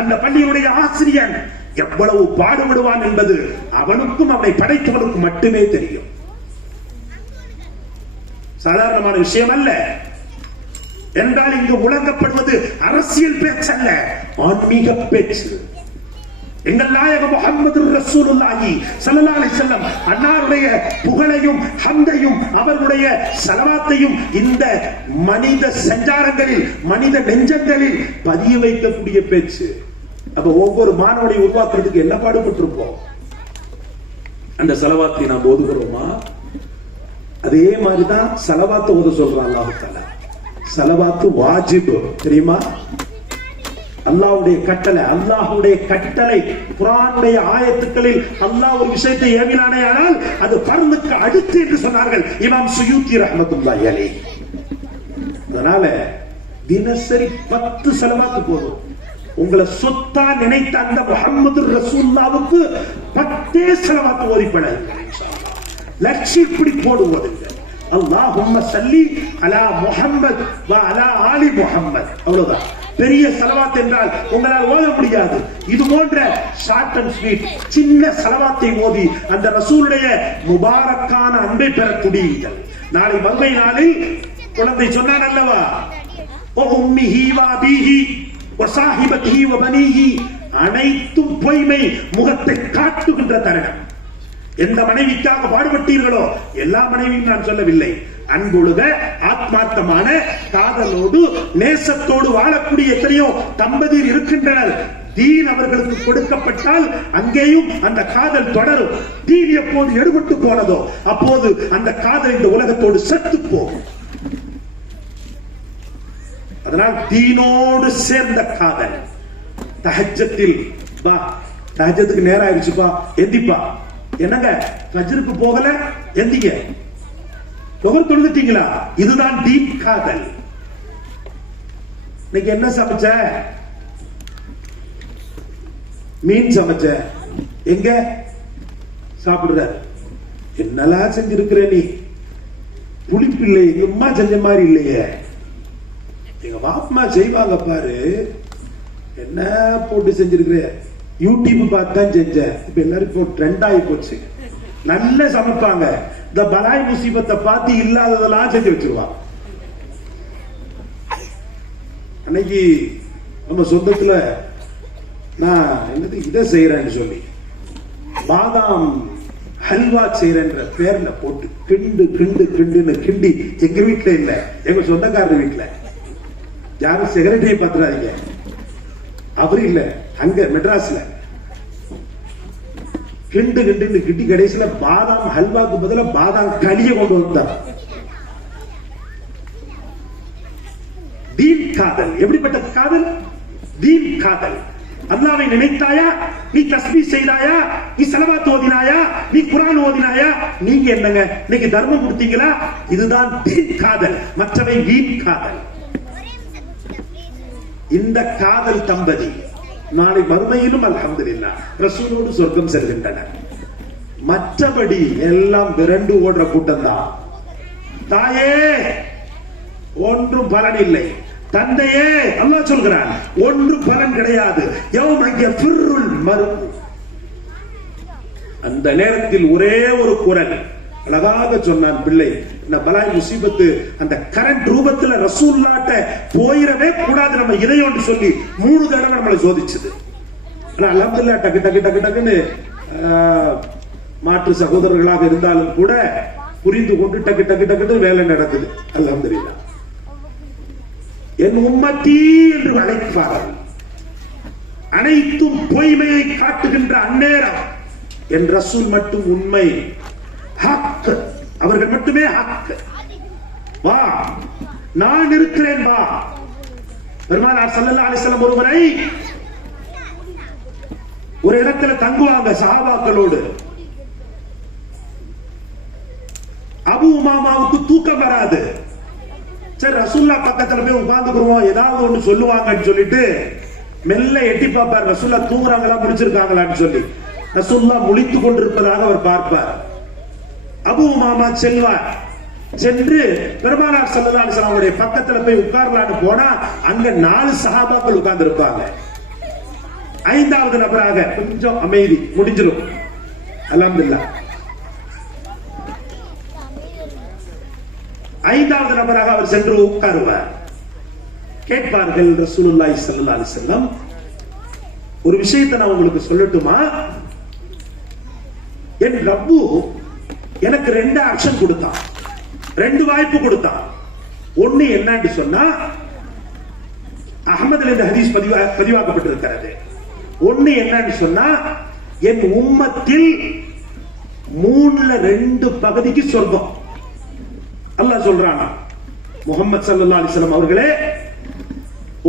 அந்த பள்ளியினுடைய ஆசிரியர் எவ்வளவு பாடுபடுவான் என்பது அவனுக்கும் அவனை படைத்தவனுக்கும் மட்டுமே தெரியும். சாதாரணமான விஷயம் அல்ல. என்றால் இங்கு முழங்கப்படுவது அரசியல் பேச்சல்ல, ஆன்மீக பேச்சு. எங்கள் நாயகம் முஹம்மது ரசூலுல்லாஹி ஸல்லல்லாஹு அலைஹி வஸல்லம் அன்னாருடைய புகழையும் ஹம்தையும் அவர்களுடைய ஸலவாத்தையும் இந்த மனித சஞ்சாரங்களில், மனித நெஞ்சங்களில் பதிய வைக்கக்கூடிய பேச்சு. அப்ப ஒவ்வொரு மாணவனை உருவாக்குறதுக்கு என்ன பாடுபட்டிருப்போம்? அந்த ஸலவாத்தை நாம் ஓதுகிறோமா? அதே மாதிரிதான் ஸலவாத்தை ஓத சொல்றான் அல்லாஹ் தஆலா. ஸலவாத்து வாஜிப், தெரியுமா? அல்லாஹ்வுடைய கட்டளை, அல்லாஹ்வுடைய கட்டளை. குர்ஆனுடைய ஆயத்துக்களில் அல்லாஹ் ஒரு விஷயத்தை ஏவினானே ஆனால் அது ஃபர்லுக்கு அடுத்து என்று சொன்னார்கள் இமாம் சுயூத்தி ரஹ்மத்துல்லாஹி அலைஹி. அதனால தினசரி 10 ஸலவாத்து போதும். உங்களை சொத்தா நினைத்த அந்த முஹம்மது ரசூலுல்லாஹ்வுக்கு 10 ஸலவாத்து ஓதி பழகுங்கள் இன்ஷாஅல்லாஹ். லட்சியப்படி போடுவதுங்க. அல்லாஹும்ம ஸல்லி அலா முஹம்மத் வ அலா ஆலி முஹம்மத். அவ்வளவுதான். பெரிய ஸலவாத் என்றால் உங்களால் ஓத முடியாது. இது போன்ற ஷார்ட் அண்ட் ஸ்வீட் சின்ன ஸலவாத்தை ஓதி அந்த ரசூலுடைய முபாரக்கான அன்பை பெற துடியுங்கள். நாளை மறுமை நாளில் குழந்தை சொன்னான் அல்லவா, ஓ உம்மிஹி வ அபீஹி வ ஸாஹிபத்திஹி வ பனீஹி, அனைத்தும் பொய்மை முகத்தை காட்டுகின்ற தருணம். எந்த மனைவிக்காக பாடுபட்டீர்களோ, எல்லா மனைவியும் நான் சொல்லவில்லை, அன்பொழுக ஆத்மார்த்தமான காதலோடு நேசத்தோடு வாழக்கூடிய எத்தனையோ தம்பதியர் இருக்கின்றனர். தீன் அவர்களுக்கு கொடுக்கப்பட்டால் அங்கேயும் அந்த காதல் தொடரும். தீன் எப்போது எடுபட்டு போனதோ அப்போது அந்த காதல் இந்த உலகத்தோடு செத்து போகும். அதனால் தீனோடு சேர்ந்த காதல். தஹஜ்ஜத்தில் வா, தஹஜ்ஜத்துக்கு நேரம் ஆயிடுச்சுப்பா, எந்திப்பா. என்னங்க ஃபஜ்ருக்கு போகல, எந்திங்க. தொகர் தொழுதுட்டீங்களா? இதுதான் தீன் காதல். இன்னைக்கு என்ன சமைச்ச? மீன் சமைச்ச. எங்க சாப்பிடுற? என்னெல்லாம் செஞ்சிருக்கிற நீ? புளிப்பு இல்லை, எங்க அம்மா செஞ்ச மாதிரி இல்லையே. எங்க பாப்பமா செய்வாங்க பாரு, என்ன போட்டு செஞ்சிருக்கிற? யூடியூப் பார்த்து தான் செஞ்சேன். இப்ப எல்லாரும் இப்போ ட்ரெண்ட் ஆகி போச்சு. நல்ல சமைப்பாங்க, இந்த பலாய் முசீபத்தை பார்த்து இல்லாததெல்லாம் செஞ்சு வச்சிருவாங்க. அன்னைக்கு நம்ம சொந்தத்துல நான் என்னது இதை செய்யறேன்னு சொல்லி பாதாம் ஹல்வா செய்யறேன்ற பேர்ல போட்டு கிண்டு கிண்டு கிண்டுன்னு கிண்டி, எங்க வீட்டுல இல்ல, எங்க சொந்தக்காரர் வீட்டுல. யாரும் செக்ரட்டரியை பாத்துறாதீங்க, அவரு இல்ல, அங்க மெட்ராஸ்ல கிண்டு கிண்டு கிட்டி கடைசியில பாதாம் ஹல்வாக்கு பதிலா பாதாம் களிய கொண்டு வந்தார். தீன் காதல். எப்படிப்பட்ட காதல்? தீன் காதல். அல்லாஹ்வை நினைத்தாயா? நீ தஸ்பீஹ் செய்தாயா? நீ ஸலவாத் ஓதினாயா? நீ குர்ஆன் ஓதினாயா? நீங்க என்னங்க இன்னைக்கு தர்மம் கொடுத்தீங்களா? இதுதான் தீன் காதல். மற்றவை வீண் காதல். இந்த காதல் தம்பதி நாளை மறுமையிலும் அல்ஹம்துலில்லாஹ் ரசூலோடு சொர்க்கம் செல்கின்றனர். மற்றபடி எல்லாம் விரண்டு ஓடுற கூட்டம் தான். தாயே ஒன்றும் பலன் இல்லை, தந்தையே அல்லாஹ் சொல்கிறான் ஒன்று பலன் கிடையாது. யௌம யஃபிருல் மர்உ. அந்த நேரத்தில் ஒரே ஒரு குரல் அழகாக சொன்னான் பிள்ளை, இந்த பலாய் முசீபத்து அந்த கரண்ட் ரூபத்துல ரசூலுல்லாஹ்ட்ட போயிரவே கூடாது நம்ம இதயம் சொல்லி 3 தடவை நம்மளை சோதிச்சது. ஆனா அல்ஹம்துலில்லாஹ் டக்கு டக்கு டக்கு டக்குன்னு மாற்று சகோதரர்களாக இருந்தாலும் கூட புரிந்து கொண்டு டக்கு டக்கு டக்கு வேலை நடக்குது. அல்ஹம்துலில்லாஹ். என் உம்மத்தி என்று அழைப்பார்கள். அனைத்தும் பொய்மையை காட்டுகின்ற அந்நேரம் என் ரசூல் மட்டும் உண்மை, ஹக், அவர்கள் மட்டுமே ஹக். வா, நான் இருக்கிறேன், வா. பெருமானார் ஸல்லல்லாஹு அலைஹி வஸல்லம் ஒருவரை ஒரு இடத்துல தங்குவாங்க சஹாபாக்களோடு. அபூ உமாமாவுக்கு தூக்கம் வராது. சரி ரசூலுல்லாஹ் பக்கத்துல போய் உட்கார்ந்துக்குறோம், ஏதாவது ஒண்ணு சொல்லுவாங்கன்னு சொல்லிட்டு மெல்ல எட்டி பார்ப்பார், ரசூலுல்லாஹ் தூங்குறாங்களா முடிச்சிருக்காங்களான்னு சொல்லி. ரசூலுல்லாஹ் முழித்துக் கொண்டிருப்பதாக அவர் பார்ப்பார். அபூ உமாமா செல்வார். சென்று பெருமானார் ஸல்லல்லாஹு அலைஹி வஸல்லம் பக்கத்துல போய் உட்கார்லான்னு போனா அங்க 4 சஹாபாக்கள் உட்கார்ந்து இருப்பாங்க. 5வது நபராக கொஞ்சம் அமைதி முடிஞ்சிடும். அல்ஹம்துலில்லாஹ். 5வது நபராக அவர் சென்று உட்காருவார். கேட்பார்கள், ரசூலுல்லாஹி ஸல்லல்லாஹு அலைஹி வஸல்லம், ஒரு விஷயத்தை நான் உங்களுக்கு சொல்லட்டுமா? என் ரப்பு எனக்கு 2 ஆப்ஷன் கொடுத்தான், 2 வாய்ப்பு கொடுத்தான். ஒண்ணு என்னன்னு சொன்னா, அஹ்மதுல இந்த ஹதீஸ் பதிவாக்கப்பட்டிருக்கிறது. ஒண்ணு என்னன்னு சொன்னா, என் உம்மத்தில் 3/2 பகுதிக்கு சொர்க்கம். அல்லாஹ் சொல்றானா, முஹம்மது ஸல்லல்லாஹு அலைஹி வஸல்லம் அவர்களே,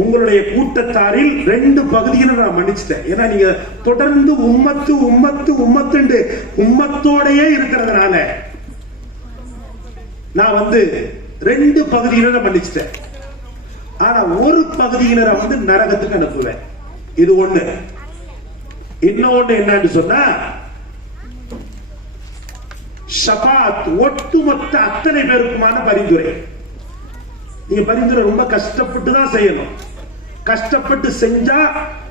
உங்களுடைய கூட்டத்தாரில் 2 பகுதிகளை நான் மன்னிச்சிட்டேன். ஏன்னா நீங்க தொடர்ந்து உம்மத்து உம்மத்து உம்மத்து உம்மத்தோடையே இருக்கிறதுனால நான் 2 பகுதியினரை மன்னிச்சிட்டேன். ஆனா ஒரு பகுதியினரை நரகத்துக்கு அனுப்புவேன். இது ஒண்ணு. இன்னொன்னு என்னன்னு சொன்னா, ஷஃபாத், ஒட்டுமொத்த அத்தனை பேருக்குமான பரிந்துரை. நீங்க பரிந்துரை ரொம்ப கஷ்டப்பட்டு தான் செய்யணும். கஷ்டப்பட்டு செஞ்சா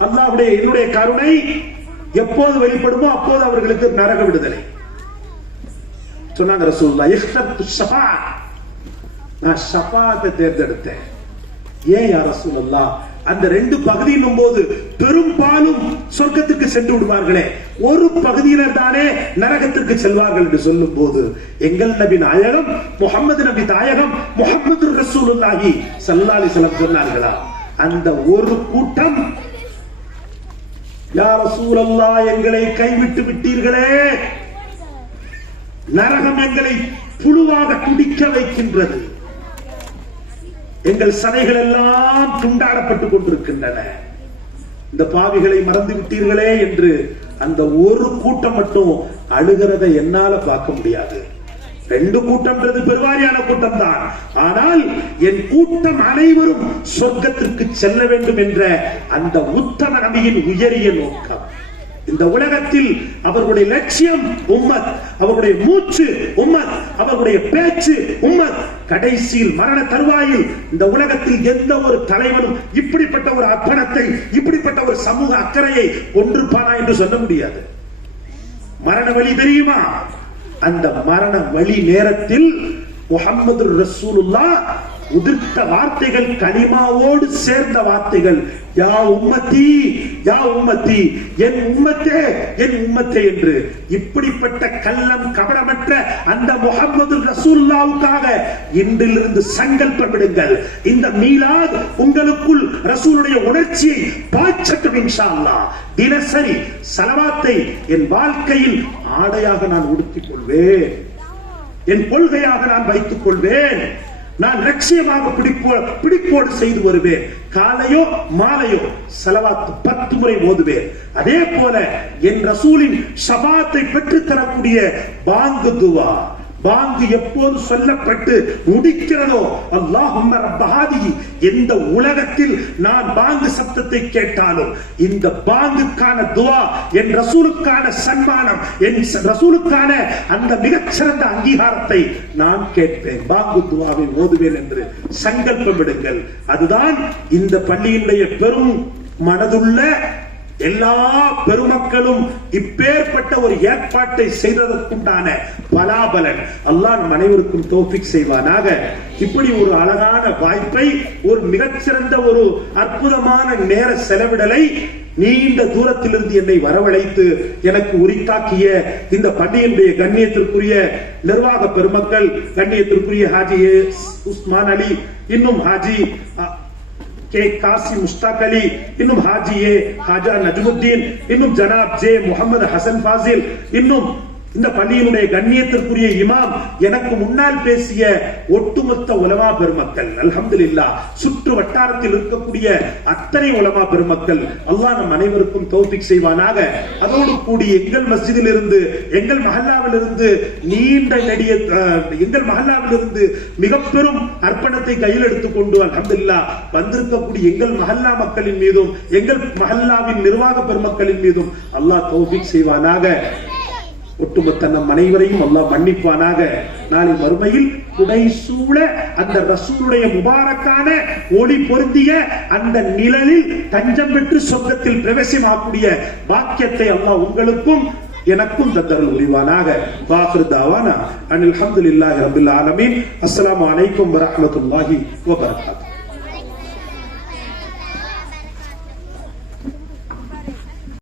அல்லாஹ்வுடைய என்னுடைய கருணை எப்போது வெளிப்படுமோ அப்போது அவர்களுக்கு நரக விடுதலை. சொன்னாங்க ரசூலுல்லாஹ், இஹ்தர்து ஷஃபாத், நான் ஷஃபாத்தை தேர்ந்தெடுத்தேன். ஏன் யா ரசூலுல்லாஹ்? அந்த 2 பகுதியின் போது பெரும்பாலும் சொர்க்கத்துக்கு சென்று விடுவார்களே, ஒரு பகுதியினர் தானே நரகத்திற்கு செல்வார்கள் என்று சொல்லும் போது, எங்கள் நபி நாயகம் முஹம்மது நபி நாயகம் முஹம்மது ரசூலுல்லாஹி ஸல்லல்லாஹு அலைஹி வஸல்லம் சொன்னார்களா, அந்த ஒரு கூட்டம், யா ரசூலல்லாஹ் எங்களை கைவிட்டு விட்டீர்களே, நரகம் எங்களை புழுவாக துடிக்க வைக்கின்றது, எங்கள் சதைகள் எல்லாம் துண்டாடப்பட்டுக் கொண்டிருக்கின்றன, இந்த பாவிகளை மறந்து விட்டீர்களே என்று அந்த ஒரு கூட்டம் மட்டும் அழுகிறதை என்னால பார்க்க முடியாது. 2 கூட்டம்ன்றது பெருவாரியான கூட்டம் தான். ஆனால் என் கூட்டம் அனைவரும் சொர்க்கத்திற்கு செல்ல வேண்டும் என்ற அந்த உத்தம நபியின் உயரிய நோக்கம். இந்த உலகத்தில் அவர்களுடைய லட்சியம் உம்மத், அவர்களுடைய மூச்சு உம்மத், அவர்களுடைய பேச்சு உம்மத். கடைசியில் மரண தருவாயில் இந்த உலகத்தில் எந்த ஒரு தலைவனும் இப்படிப்பட்ட ஒரு அர்ப்பணத்தை, இப்படிப்பட்ட ஒரு சமூக அக்கறையை ஒன்றுப்பானா என்று சொல்ல முடியாது. மரண வழி தெரியுமா? அந்த மரண வழி நேரத்தில் முஹம்மது ரசூலுல்லாஹ் உதிர்த்த வார்த்தைகள், கலிமாவோடு சேர்ந்த வார்த்தைகள், யா உம்மத்தி யா உம்மத்தி, என் உம்மத்தே என் உம்மத்தே என்று. இப்படிப்பட்ட கள்ளம் கபடமற்ற அந்த முஹம்மது ரசூலுல்லாஹ்வுக்காக இன்றிலிருந்து சங்கல்பமிடுங்கள். இந்த மீலாத் உங்களுக்குள் ரசூலுடைய உணர்ச்சியை பாய்ச்சட்டும் இன்ஷா அல்லாஹ். தினசரி ஸலவாத்தை என் வாழ்க்கையில் ஆடையாக நான் உடுத்திக் கொள்வேன், என் கொள்கையாக நான் வைத்துக் கொள்வேன், நான் லட்சியமாக பிடிப்போடு செய்து வருவேன். காலையோ மாலையோ ஸலவாத் 10 முறை ஓதுவேன். அதே போல என் ரசூலின் ஷஃபாத்தை பெற்று தரக்கூடிய பாங்கு துவா, பாங்கு எப்போது சொல்லப்பட்டு முடிக்கிறதோ, அல்லாஹும்ம ரப்ப ஹாதிஹி, எந்த உலகத்தில் நான் பாங்கு சப்தத்தை கேட்டாலும் இந்த பாங்குக்கான துவா, என் ரசூலுக்கான சன்மானம், என் ரசூலுக்கான அந்த மிகச்சிறந்த அங்கீகாரத்தை நான் கேட்பேன், பாங்கு துவாவை ஓதுவேன் என்று சங்கல்பமிடுங்கள். அதுதான் இந்த பள்ளியினுடைய பெரும் மனதுள்ள எல்லா பெருமக்களும் இப்பேற்பட்ட ஒரு ஏற்பாட்டை செய்ததற்குண்டான பலாபலன். அல்லாஹ் நம் அனைவருக்கும் தௌஃபீக் செய்வானாக. இப்படி ஒரு அழகான வாய்ப்பை, ஒரு மிகச்சிறந்த ஒரு அற்புதமான நேர செலவிடலை நீண்ட தூரத்திலிருந்து என்னை வரவழைத்து எனக்கு உரித்தாக்கிய இந்த பள்ளியினுடைய கண்ணியத்திற்குரிய நிர்வாக பெருமக்கள், கண்ணியத்திற்குரிய ஹாஜி உஸ்மான் அலி, இன்னும் ஹாஜி कासी मुश्ताक अली, इन्नुम हाजी हाजा नजमुद्दीन, इन्नुम जनाब जे मुहम्मद हसन फाजिल, इन्नुम இந்த பள்ளியினுடைய கண்ணியத்திற்குரிய இமாம், எனக்கு முன்னால் பேசிய ஒட்டுமொத்த உலமா பெருமக்கள், அல்ஹம்துலில்லாஹ், சுற்று வட்டாரத்தில் இருக்கக்கூடிய அத்தனை உலமா பெருமக்கள், அல்லாஹ் நம் அனைவருக்கும் தௌஃபீக் செய்வானாக. அதோடு கூடி எங்கள் மஸ்ஜிதில் இருந்து, எங்கள் மஹல்லாவில் இருந்து நீண்ட நெடிய எங்கள் மஹல்லாவில் இருந்து மிக பெரும் அர்ப்பணத்தை கையில் எடுத்துக்கொண்டு அல்ஹம்துலில்லாஹ் வந்திருக்கக்கூடிய எங்கள் மஹல்லா மக்களின் மீதும், எங்கள் மஹல்லாவின் நிர்வாக பெருமக்களின் மீதும் அல்லாஹ் தௌஃபீக் செய்வானாக. ஒட்டுமொத்த நம் அனைவரையும் அல்லாஹ் மன்னிப்பானாக. நாளை மறுமையில் புடைசூழ அந்த ரசூலுடைய முபாரக்கான ஒளி பொருந்திய அந்த நிழலில் தஞ்சம் பெற்று சொர்க்கத்தில் பிரவேசமாகக்கூடிய பாக்கியத்தை அல்லாஹ் உங்களுக்கும் எனக்கும் தந்தருள் புரிவானாக. வாஹிர் தாவானா அனில் ஹம்துலில்லாஹி ரப்பில் ஆலமீன். அஸ்ஸலாமு அலைக்கும் வரஹ்மத்துல்லாஹி வபரகாத்துஹு.